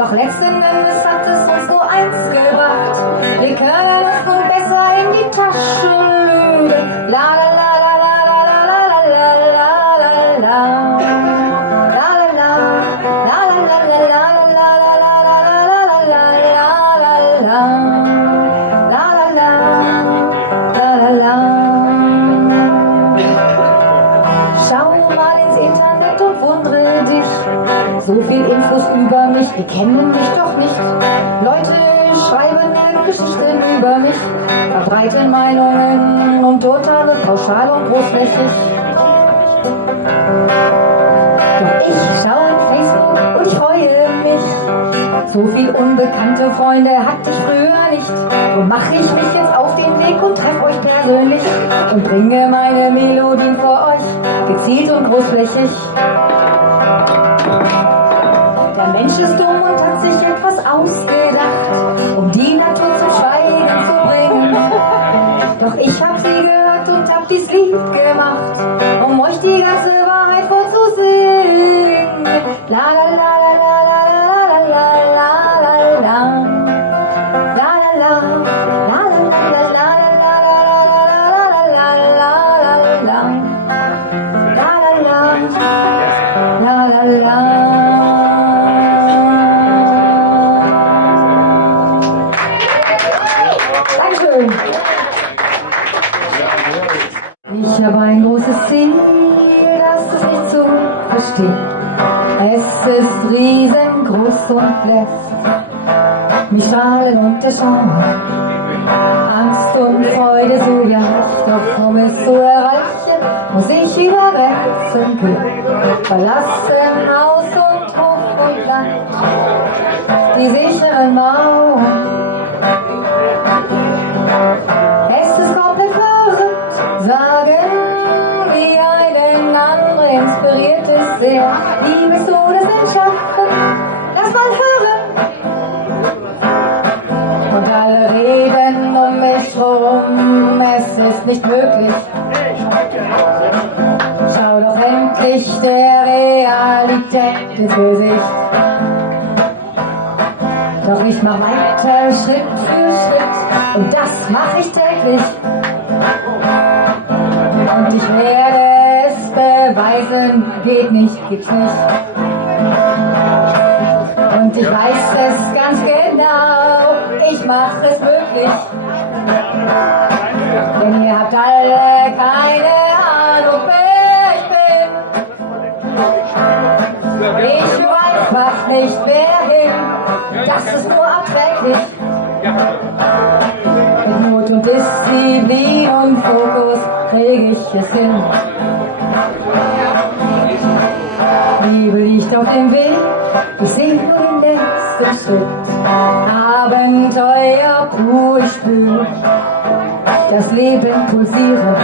Doch letzten Endes hat es uns nur eins gebracht: wir können uns nun besser in die Tasche lügen. La la la la la la la la la la la. La la la la la la la la la la la la la la. So viel Infos über mich, die kennen mich doch nicht. Leute schreiben Geschichten über mich, verbreiten Meinungen und Urteile pauschal und großflächig. Doch ich schaue in Facebook und ich freue mich. So viel unbekannte Freunde hatte ich früher nicht. So mache ich mich jetzt auf den Weg und treffe euch persönlich und bringe meine Melodien vor euch, gezielt und großflächig. Der Mensch ist dumm und hat sich etwas ausgedacht, um die Natur zum Schweigen zu bringen. Doch ich hab sie gehört und hab dies Lied gemacht, um euch die ganze Wahrheit vorzusingen. La la la la la la la la la la. La la la la la la la la la la. La la la. Ich habe ein großes Ziel, das ist nicht zu verstehen. Es ist riesengroß und bläst mich strahlen und der Schauer. Angst und Freude so ja, doch um es zu erreichen, muss ich über Grenzen gehen. verlassen Haus und Hof und Land, die sicheren Mauern. Es ist komplett verrückt, sagen wie einen anderen inspiriert es sehr. Liebes Todesentschärfen, lass mal hören. Und alle reden um mich rum, es ist nicht möglich. Schau doch endlich der Realität ins Gesicht. Doch ich mach weiter Schritt für Schritt und das mach ich täglich. Und ich werde es beweisen, geht nicht, gibt's nicht. Und ich weiß es ganz genau, ich mach es möglich. Denn ihr habt alle keine Ahnung, wer ich bin. Ich will einfach nicht mehr hin, das ist nur abträglich. Mit Mut und Disziplin und Fokus krieg ich es hin. Liebe liegt auf dem Weg, ich seh nur den letzten Schritt. Abenteuer pur, ich spür das Leben pulsieren.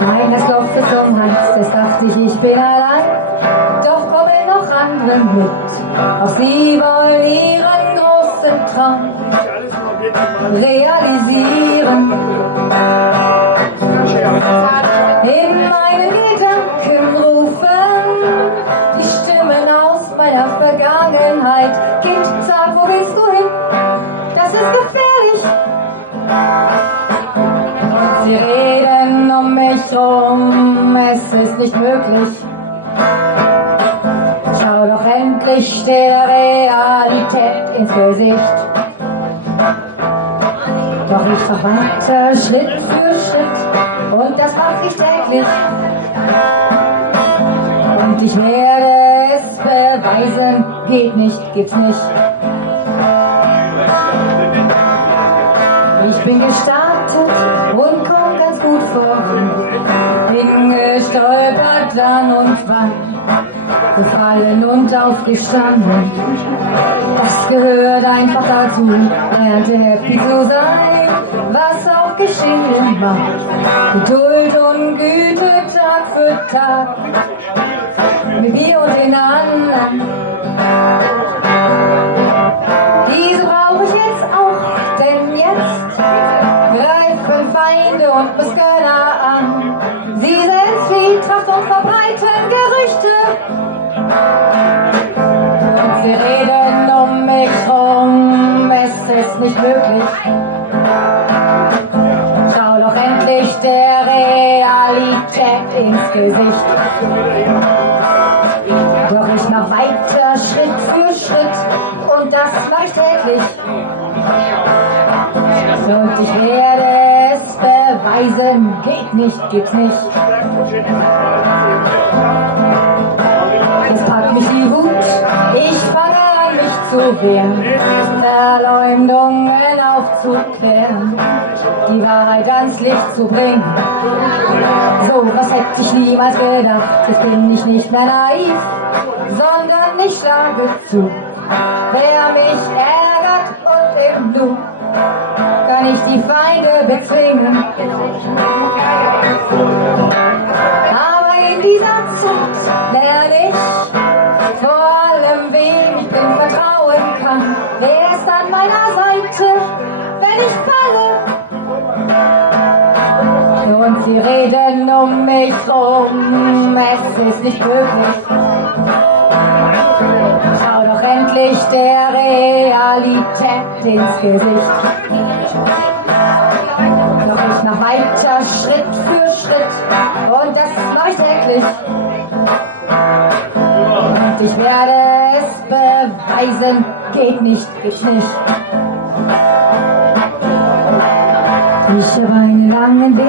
Mein Herz klopfte zum Hals, es dachte ich bin allein. Doch kommen noch andere mit, auch sie wollen ihren großen Traum realisieren. In meinen Gedanken rufen die Stimmen aus meiner Vergangenheit. Kind, sag, wo willst du hin? Das ist gefährlich. Und sie reden um mich rum, es ist nicht möglich. Schau doch endlich der Realität ins Gesicht. Doch ich mach weiter Schritt für Schritt und das mach ich täglich. Und ich werde es beweisen, geht nicht, gibt's nicht. Ich bin gestartet und komm ganz gut voran. Bin gestolpert dann und wann, gefallen und aufgestanden. Das gehört einfach dazu, lernte happy zu sein, was auch geschehen macht. Geduld und Güte Tag für Tag, mit mir und den anderen. Diese brauche ich jetzt auch, denn jetzt greifen Feinde und Missgönner an. Sie sind Zwietracht und verbreiten Gerüchte. Und sie reden um mich rum, es ist nicht möglich. Schau doch endlich der Realität ins Gesicht. Doch ich mach weiter Schritt für Schritt und das mach ich täglich. Und ich werde es beweisen, geht nicht, gibt's nicht. Jetzt packt mich die Wut, ich fange an mich zu wehren, Verleumdungen aufzuklären, die Wahrheit ans Licht zu bringen. So was hätte ich niemals gedacht, jetzt bin ich nicht mehr naiv, sondern ich schlage zu. Wer mich ärgert und im Nu, kann ich die Feinde bezwingen. Aber in dieser Zeit lerne ich vor allem, wem ich blind vertrauen kann. Wer ist an meiner Seite, wenn ich falle? Und sie reden um mich rum, es ist nicht möglich. Schau doch endlich der Realität ins Gesicht. Doch ich mach weiter Schritt für Schritt und das mach ich täglich. Und ich werde es beweisen, geht nicht, geht nicht. Ich habe einen langen Weg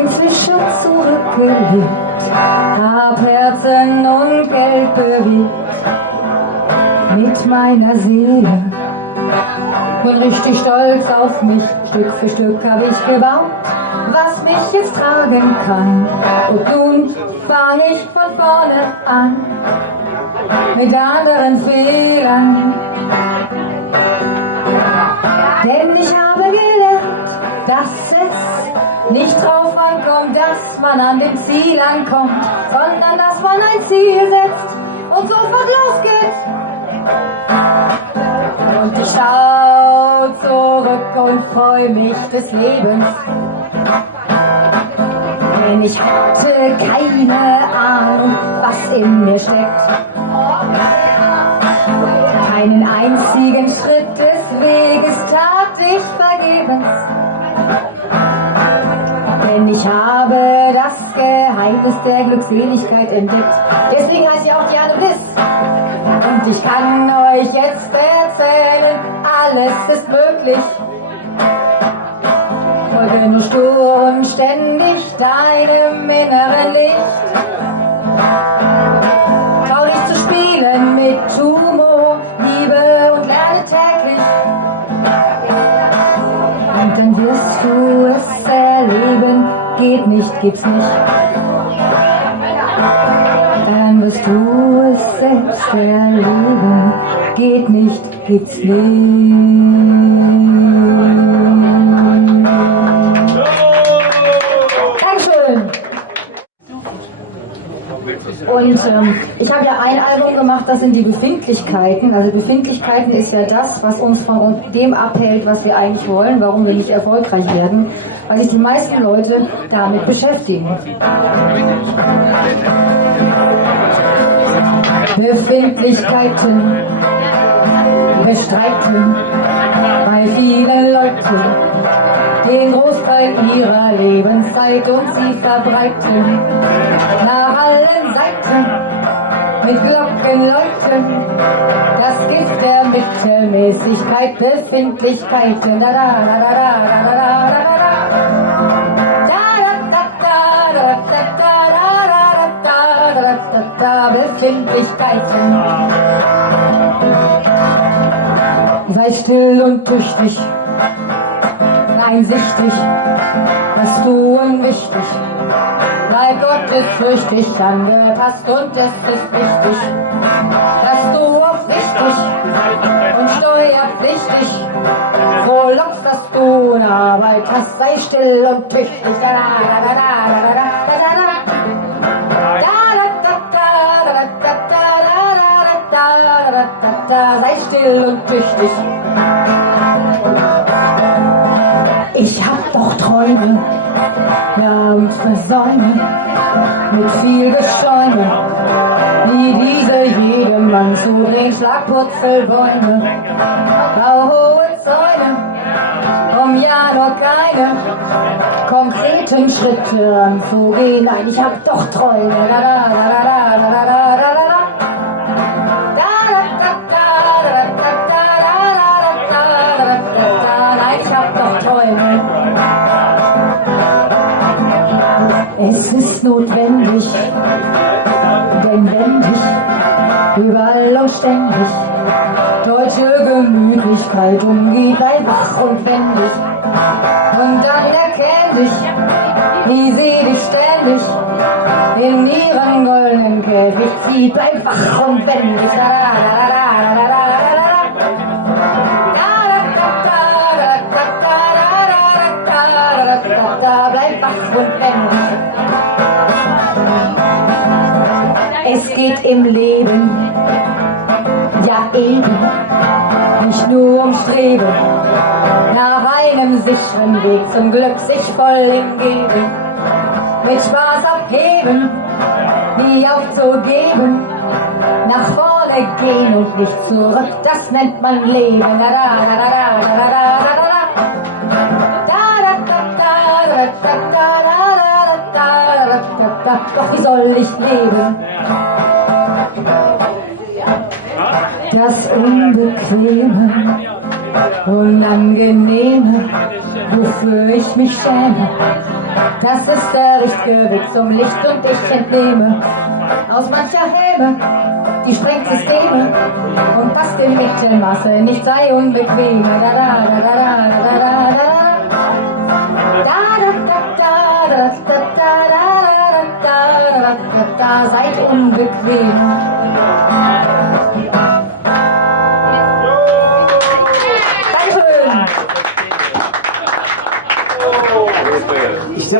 inzwischen zurückgelegt, hab Herzen und Geld bewegt mit meiner Seele. Bin richtig stolz auf mich, Stück für Stück hab ich gebaut was mich jetzt tragen kann. Und nun fang ich von vorne an, mit anderen Fehlern. Denn ich habe gelernt, dass es nicht drauf ankommt, dass man an dem Ziel ankommt, sondern dass man ein Ziel setzt und sofort losgeht. Und ich schau zurück und freu mich des Lebens, denn ich hatte keine Ahnung, was in mir steckt. Keinen einzigen Schritt des Weges tat ich vergebens, denn ich habe das Geheimnis der Glückseligkeit entdeckt. Deswegen heißt sie auch Diane Bliss. Und ich kann euch jetzt erzählen, alles ist möglich. Folge nur stur und ständig deinem inneren Licht. Trau dich zu spielen mit Humor, Liebe und lerne täglich. Und dann wirst du es erleben, geht nicht, gibt's nicht. Dann wirst du es selbst erleben, geht nicht, gibt's nicht. Dankeschön. Und ich habe ja ein Album gemacht, das sind die Befindlichkeiten. Also Befindlichkeiten ist ja das, was uns von dem abhält, was wir eigentlich wollen, warum wir nicht erfolgreich werden, weil sich die meisten Leute damit beschäftigen. Befindlichkeiten bestreiten bei vielen Leuten den Großteil ihrer Lebenszeit und sie verbreiten nach allen Seiten mit Glockenläuten das Gift der Mittelmäßigkeit. Befindlichkeiten. Da, da, da, da, da, da, da, da, da. Befindlichkeiten. Sei still und tüchtig, einsichtig, was du unwichtig. Bleib gottesfürchtig, angepasst und es ist wichtig, dass du aufrichtig und steuerpflichtig so lockst, dass du eine Arbeit hast. Sei still und tüchtig. Da, da, da, da, da, da, da, da. Sei still und tüchtig. Ich hab doch Träume, ja und Versäume, mit viel Geschäume, wie diese jedem Mann zu den Schlagpurzelbäume. Bau hohe Zäune, ja nur keine konkreten Schritte anzugehen. Nein, ich hab doch Träume. Da, da, da, da, da, da, da, da, da. Es ist notwendig, denn wendig, überall und ständig, deutsche Gemütlichkeit umgeht, sei wach und wendig. Und dann erkenn dich, wie sie dich ständig in ihren goldenen Käfig zieht, bleib wach und wendig. Bleib wach und wendig. Es geht im Leben ja eben nicht nur ums Streben nach einem sicheren Weg zum Glück, sich voll im Geben, mit Spaß abheben, nie aufzugeben, nach vorne gehen und nicht zurück, das nennt man Leben. Da, da, da, da, da, da, da, da, da. Doch wie soll ich leben? Das Unbequeme, Unangenehme, wofür ich mich schäme, das ist der richtige Weg zum Licht und ich entnehme aus mancher Häme die Sprengsysteme und passt im Mittelmaße, nicht sei unbequem. Da, da, da, da, da, da, da, da, da. Seid unbequem. Dankeschön. Ich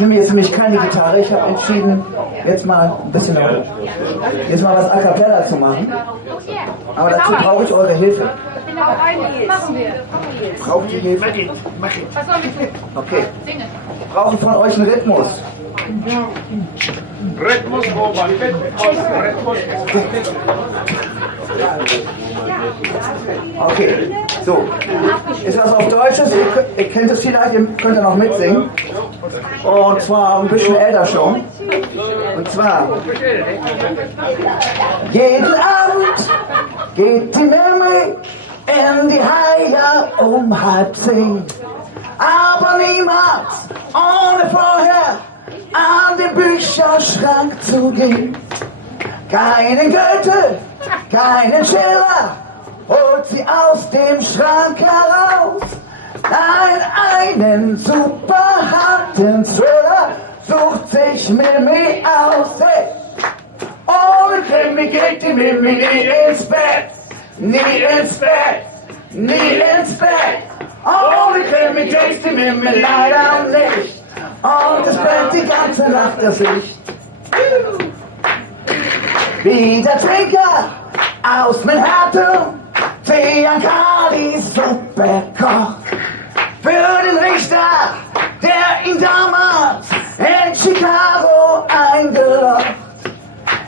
nehme jetzt nämlich keine Gitarre. Ich habe entschieden, jetzt mal ein bisschen was A Cappella zu machen. Aber dazu brauche ich eure Hilfe. Machen wir. Braucht ihr Hilfe? Was sollen wir? Okay. Brauche ich von euch einen Rhythmus. Rhythmus, Okay, so. Ist was auf Deutsches? Ihr kennt es vielleicht, ihr könnt ja noch mitsingen. Und zwar ein bisschen älter schon. Und zwar: jeden Abend geht die Memory in die Haie um 9:30. Aber niemals ohne vorher an den Bücherschrank zu gehen. Keinen Goethe, keinen Schiller, holt sie aus dem Schrank heraus. Nein, einen super harten Thriller sucht sich Mimi aus. Hey! Ohne Krimi geht die Mimi nie ins Bett, nie ins Bett, nie ins Bett. Ohne Krimi geht die Mimi leider nicht. Und es brennt die ganze Nacht das Licht. Wie der Trinker aus Manhattan, Giancarli Suppe kocht. Für den Richter, der ihn damals in Chicago eingeloggt.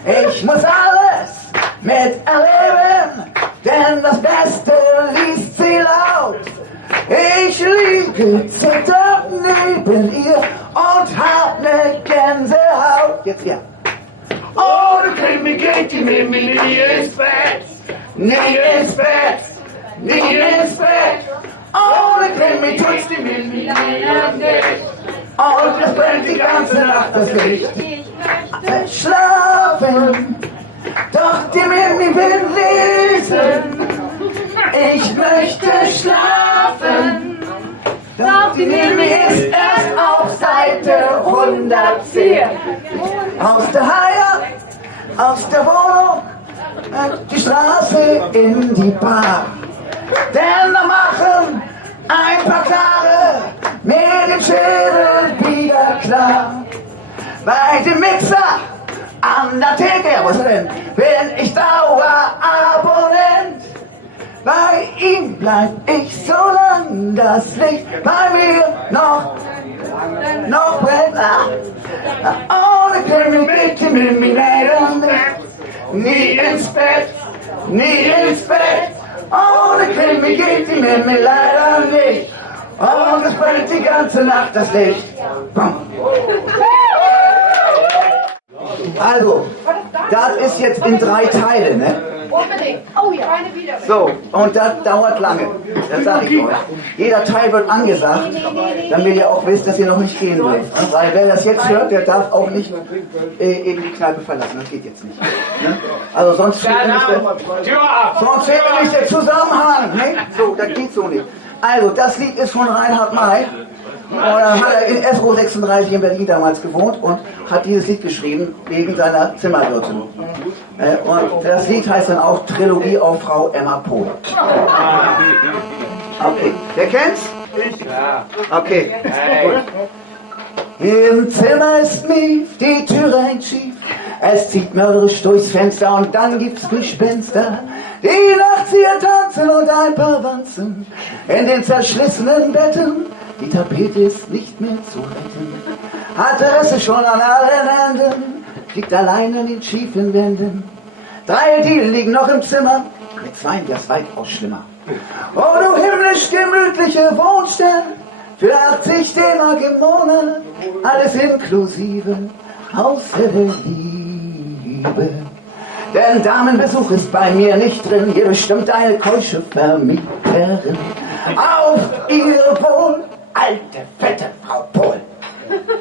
Ich muss alles miterleben, denn das Beste liest sie laut. Ich liege zitternd neben ihr und hab ne Gänsehaut. Jetzt hier. Ohne Krimi geht die Mimi nie ins Bett, nie ins Bett, nie ins Bett. Ohne Krimi tut's die Mimi leider nicht. Und es brennt die ganze Nacht das Licht. Schlafen, doch die Mimi will lesen. Ich möchte schlafen, doch die Mimi ist erst auf Seite 110. Aus der Haie, aus der Wohnung, die Straße in die Bar. Denn da machen ein paar Klare mir den Schädel wieder klar. Bei dem Mixer an der Theke, wo ist er denn? Bin ich Dauerabonnent. Bei ihm bleib ich so lang, das Licht bei mir noch brennt. Ohne Krimi geht die Mimi leider nicht. Nie ins Bett, nie ins Bett. Ohne Krimi geht die Mimi leider nicht. Und es brennt die ganze Nacht das Licht. Bam. Also, das ist jetzt in 3 Teile, ne? Unbedingt. Oh ja. Keine wieder. So, und das dauert lange. Das sage ich euch. Jeder Teil wird angesagt, damit ihr auch wisst, dass ihr noch nicht gehen dürft. Weil wer das jetzt hört, der darf auch nicht eben die Kneipe verlassen. Das geht jetzt nicht. Ne? Also sonst fehlt nämlich der Zusammenhang. Ne? So, das geht so nicht. Also, das Lied ist von Reinhard May. Und dann hat er in SO 36 in Berlin damals gewohnt und hat dieses Lied geschrieben wegen seiner Zimmerwirtin. Und das Lied heißt dann auch Trilogie auf Frau Emma Pohl. Okay, wer kennt's? Ja. Okay, gut. Im Zimmer ist Mief, die Türe hängt schief. Es zieht mörderisch durchs Fenster und dann gibt's Gespenster, die nachts hier tanzen und ein paar Wanzen in den zerschlissenen Betten. Die Tapete ist nicht mehr zu retten. Hatte Risse schon an allen Enden, liegt allein an den schiefen Wänden. 3 Dielen liegen noch im Zimmer, mit 2 wär's weitaus schlimmer. Oh, du himmlisch gemütliche Wohnstelle, für 80 D-Mark im Monat, alles inklusive, außer der Liebe. Denn Damenbesuch ist bei mir nicht drin, hier bestimmt eine keusche Vermieterin. Auf ihr Wohl, alte, fette Frau Pohl.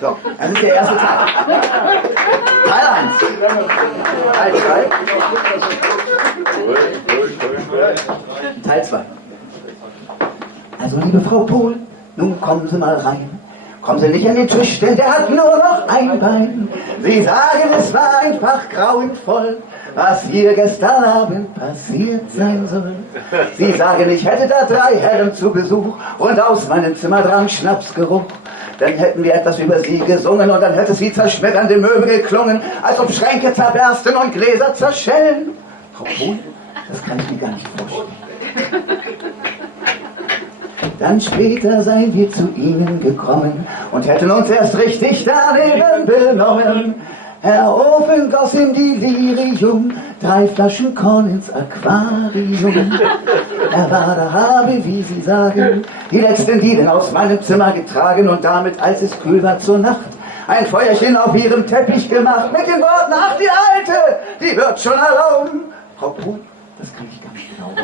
So, das ist der erste Teil. Teil 1. Teil 2. Teil 2. Also, liebe Frau Pohl, nun kommen Sie mal rein. Kommen Sie nicht an den Tisch, denn der hat nur noch ein Bein. Sie sagen, es war einfach grauenvoll, was hier gestern Abend passiert sein soll. Sie sagen, ich hätte da 3 Herren zu Besuch und aus meinem Zimmer drang Schnapsgeruch. Dann hätten wir etwas über sie gesungen und dann hätte es wie zerschmetternde Möbel geklungen, als ob Schränke zerbersten und Gläser zerschellen. Frau Pohl, das kann ich mir gar nicht vorstellen. Dann später seien wir zu Ihnen gekommen und hätten uns erst richtig daneben benommen. Herr Ofen goss im Delirium 3 Flaschen Korn ins Aquarium. Er war da, habe, wie Sie sagen, die letzten Dielen aus meinem Zimmer getragen und damit, als es kühl war zur Nacht, ein Feuerchen auf ihrem Teppich gemacht mit den Worten, ach, die Alte, die wird schon erlauben. Frau Pohl, das kann ich gar nicht glauben.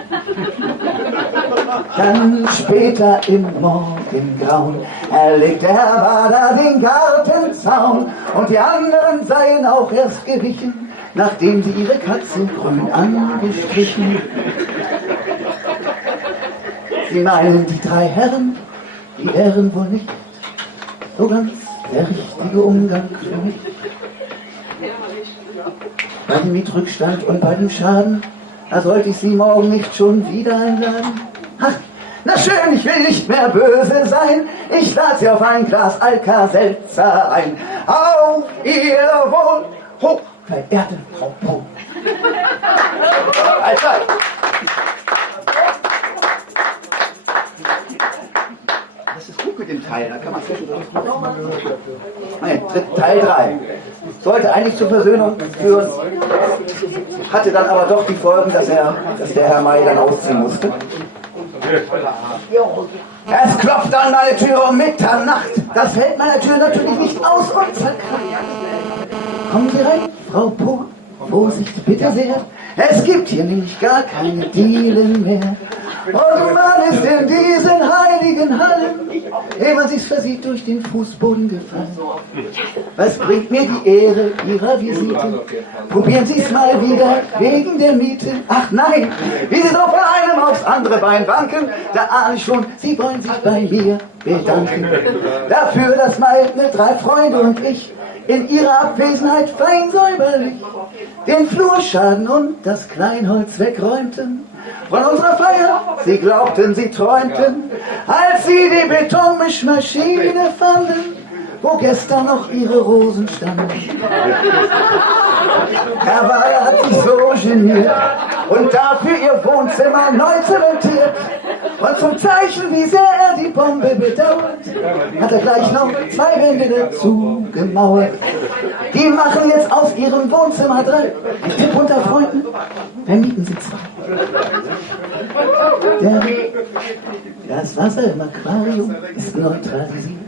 Dann später im Morgengrauen erlegte Herr Bader den Gartenzaun und die anderen seien auch erst gewichen, nachdem sie ihre Katze grün angestrichen. Sie meinen, die 3 Herren, die wären wohl nicht so ganz der richtige Umgang für mich. Bei dem Mietrückstand und bei dem Schaden, da sollte ich Sie morgen nicht schon wieder einladen. Ach, na schön, ich will nicht mehr böse sein. Ich lade Sie auf ein Glas Alka-Seltzer ein. Auf Ihr Wohl, hochverehrte Frau Pohl. Alter. Das ist gut mit dem Teil, da kann man zwischendurch gut aufmachen. Nein, Teil 3. Sollte eigentlich zur Versöhnung führen, hatte dann aber doch die Folgen, dass der Herr May dann ausziehen musste. Es klopft an meine Tür um Mitternacht. Das hält meine Tür natürlich nicht aus und verkracht. Kommen Sie rein, Frau Pohl, Vorsicht bitte sehr. Es gibt hier nämlich gar keine Dielen mehr. Und man ist in diesen heiligen Hallen, ehe man sich's versieht, durch den Fußboden gefallen. Was bringt mir die Ehre Ihrer Visite? Probieren Sie's mal wieder wegen der Miete. Ach nein, wie Sie so von einem aufs andere Bein wanken, da ahne ich schon, Sie wollen sich bei mir bedanken. Dafür, dass meine 3 Freunde und ich in ihrer Abwesenheit fein säuberlich den Flurschaden und das Kleinholz wegräumten. Von unserer Feier, Sie glaubten, Sie träumten, als Sie die Betonmischmaschine fanden, wo gestern noch Ihre Rosen standen. Herr Bader hat sich so geniert und dafür Ihr Wohnzimmer neu zementiert. Und zum Zeichen, wie sehr er die Bombe bedauert, hat er gleich noch 2 Wände dazu gemauert. Die machen jetzt aus Ihrem Wohnzimmer 3. Ein Tipp unter Freunden, vermieten Sie 2. Das Wasser im Aquarium ist neutralisiert.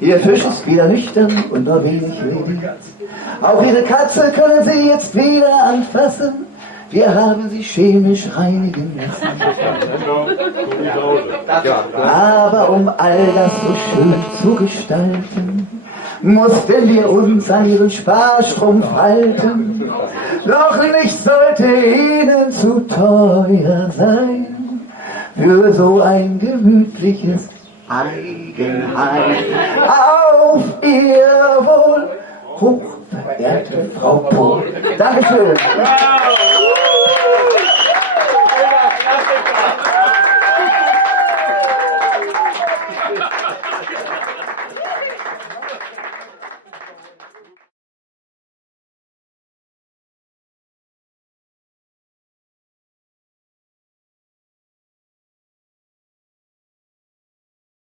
Ihr Fisch ist wieder nüchtern und nur wenig lebendig. Auch Ihre Katze können Sie jetzt wieder anfassen. Wir haben sie chemisch reinigen lassen. Aber um all das so schön zu gestalten, mussten wir uns an ihren Sparstrumpf halten. Doch nichts sollte ihnen zu teuer sein für so ein gemütliches Eigenheim. Auf Ihr Wohl, hochverehrte Frau Pohl. Dankeschön.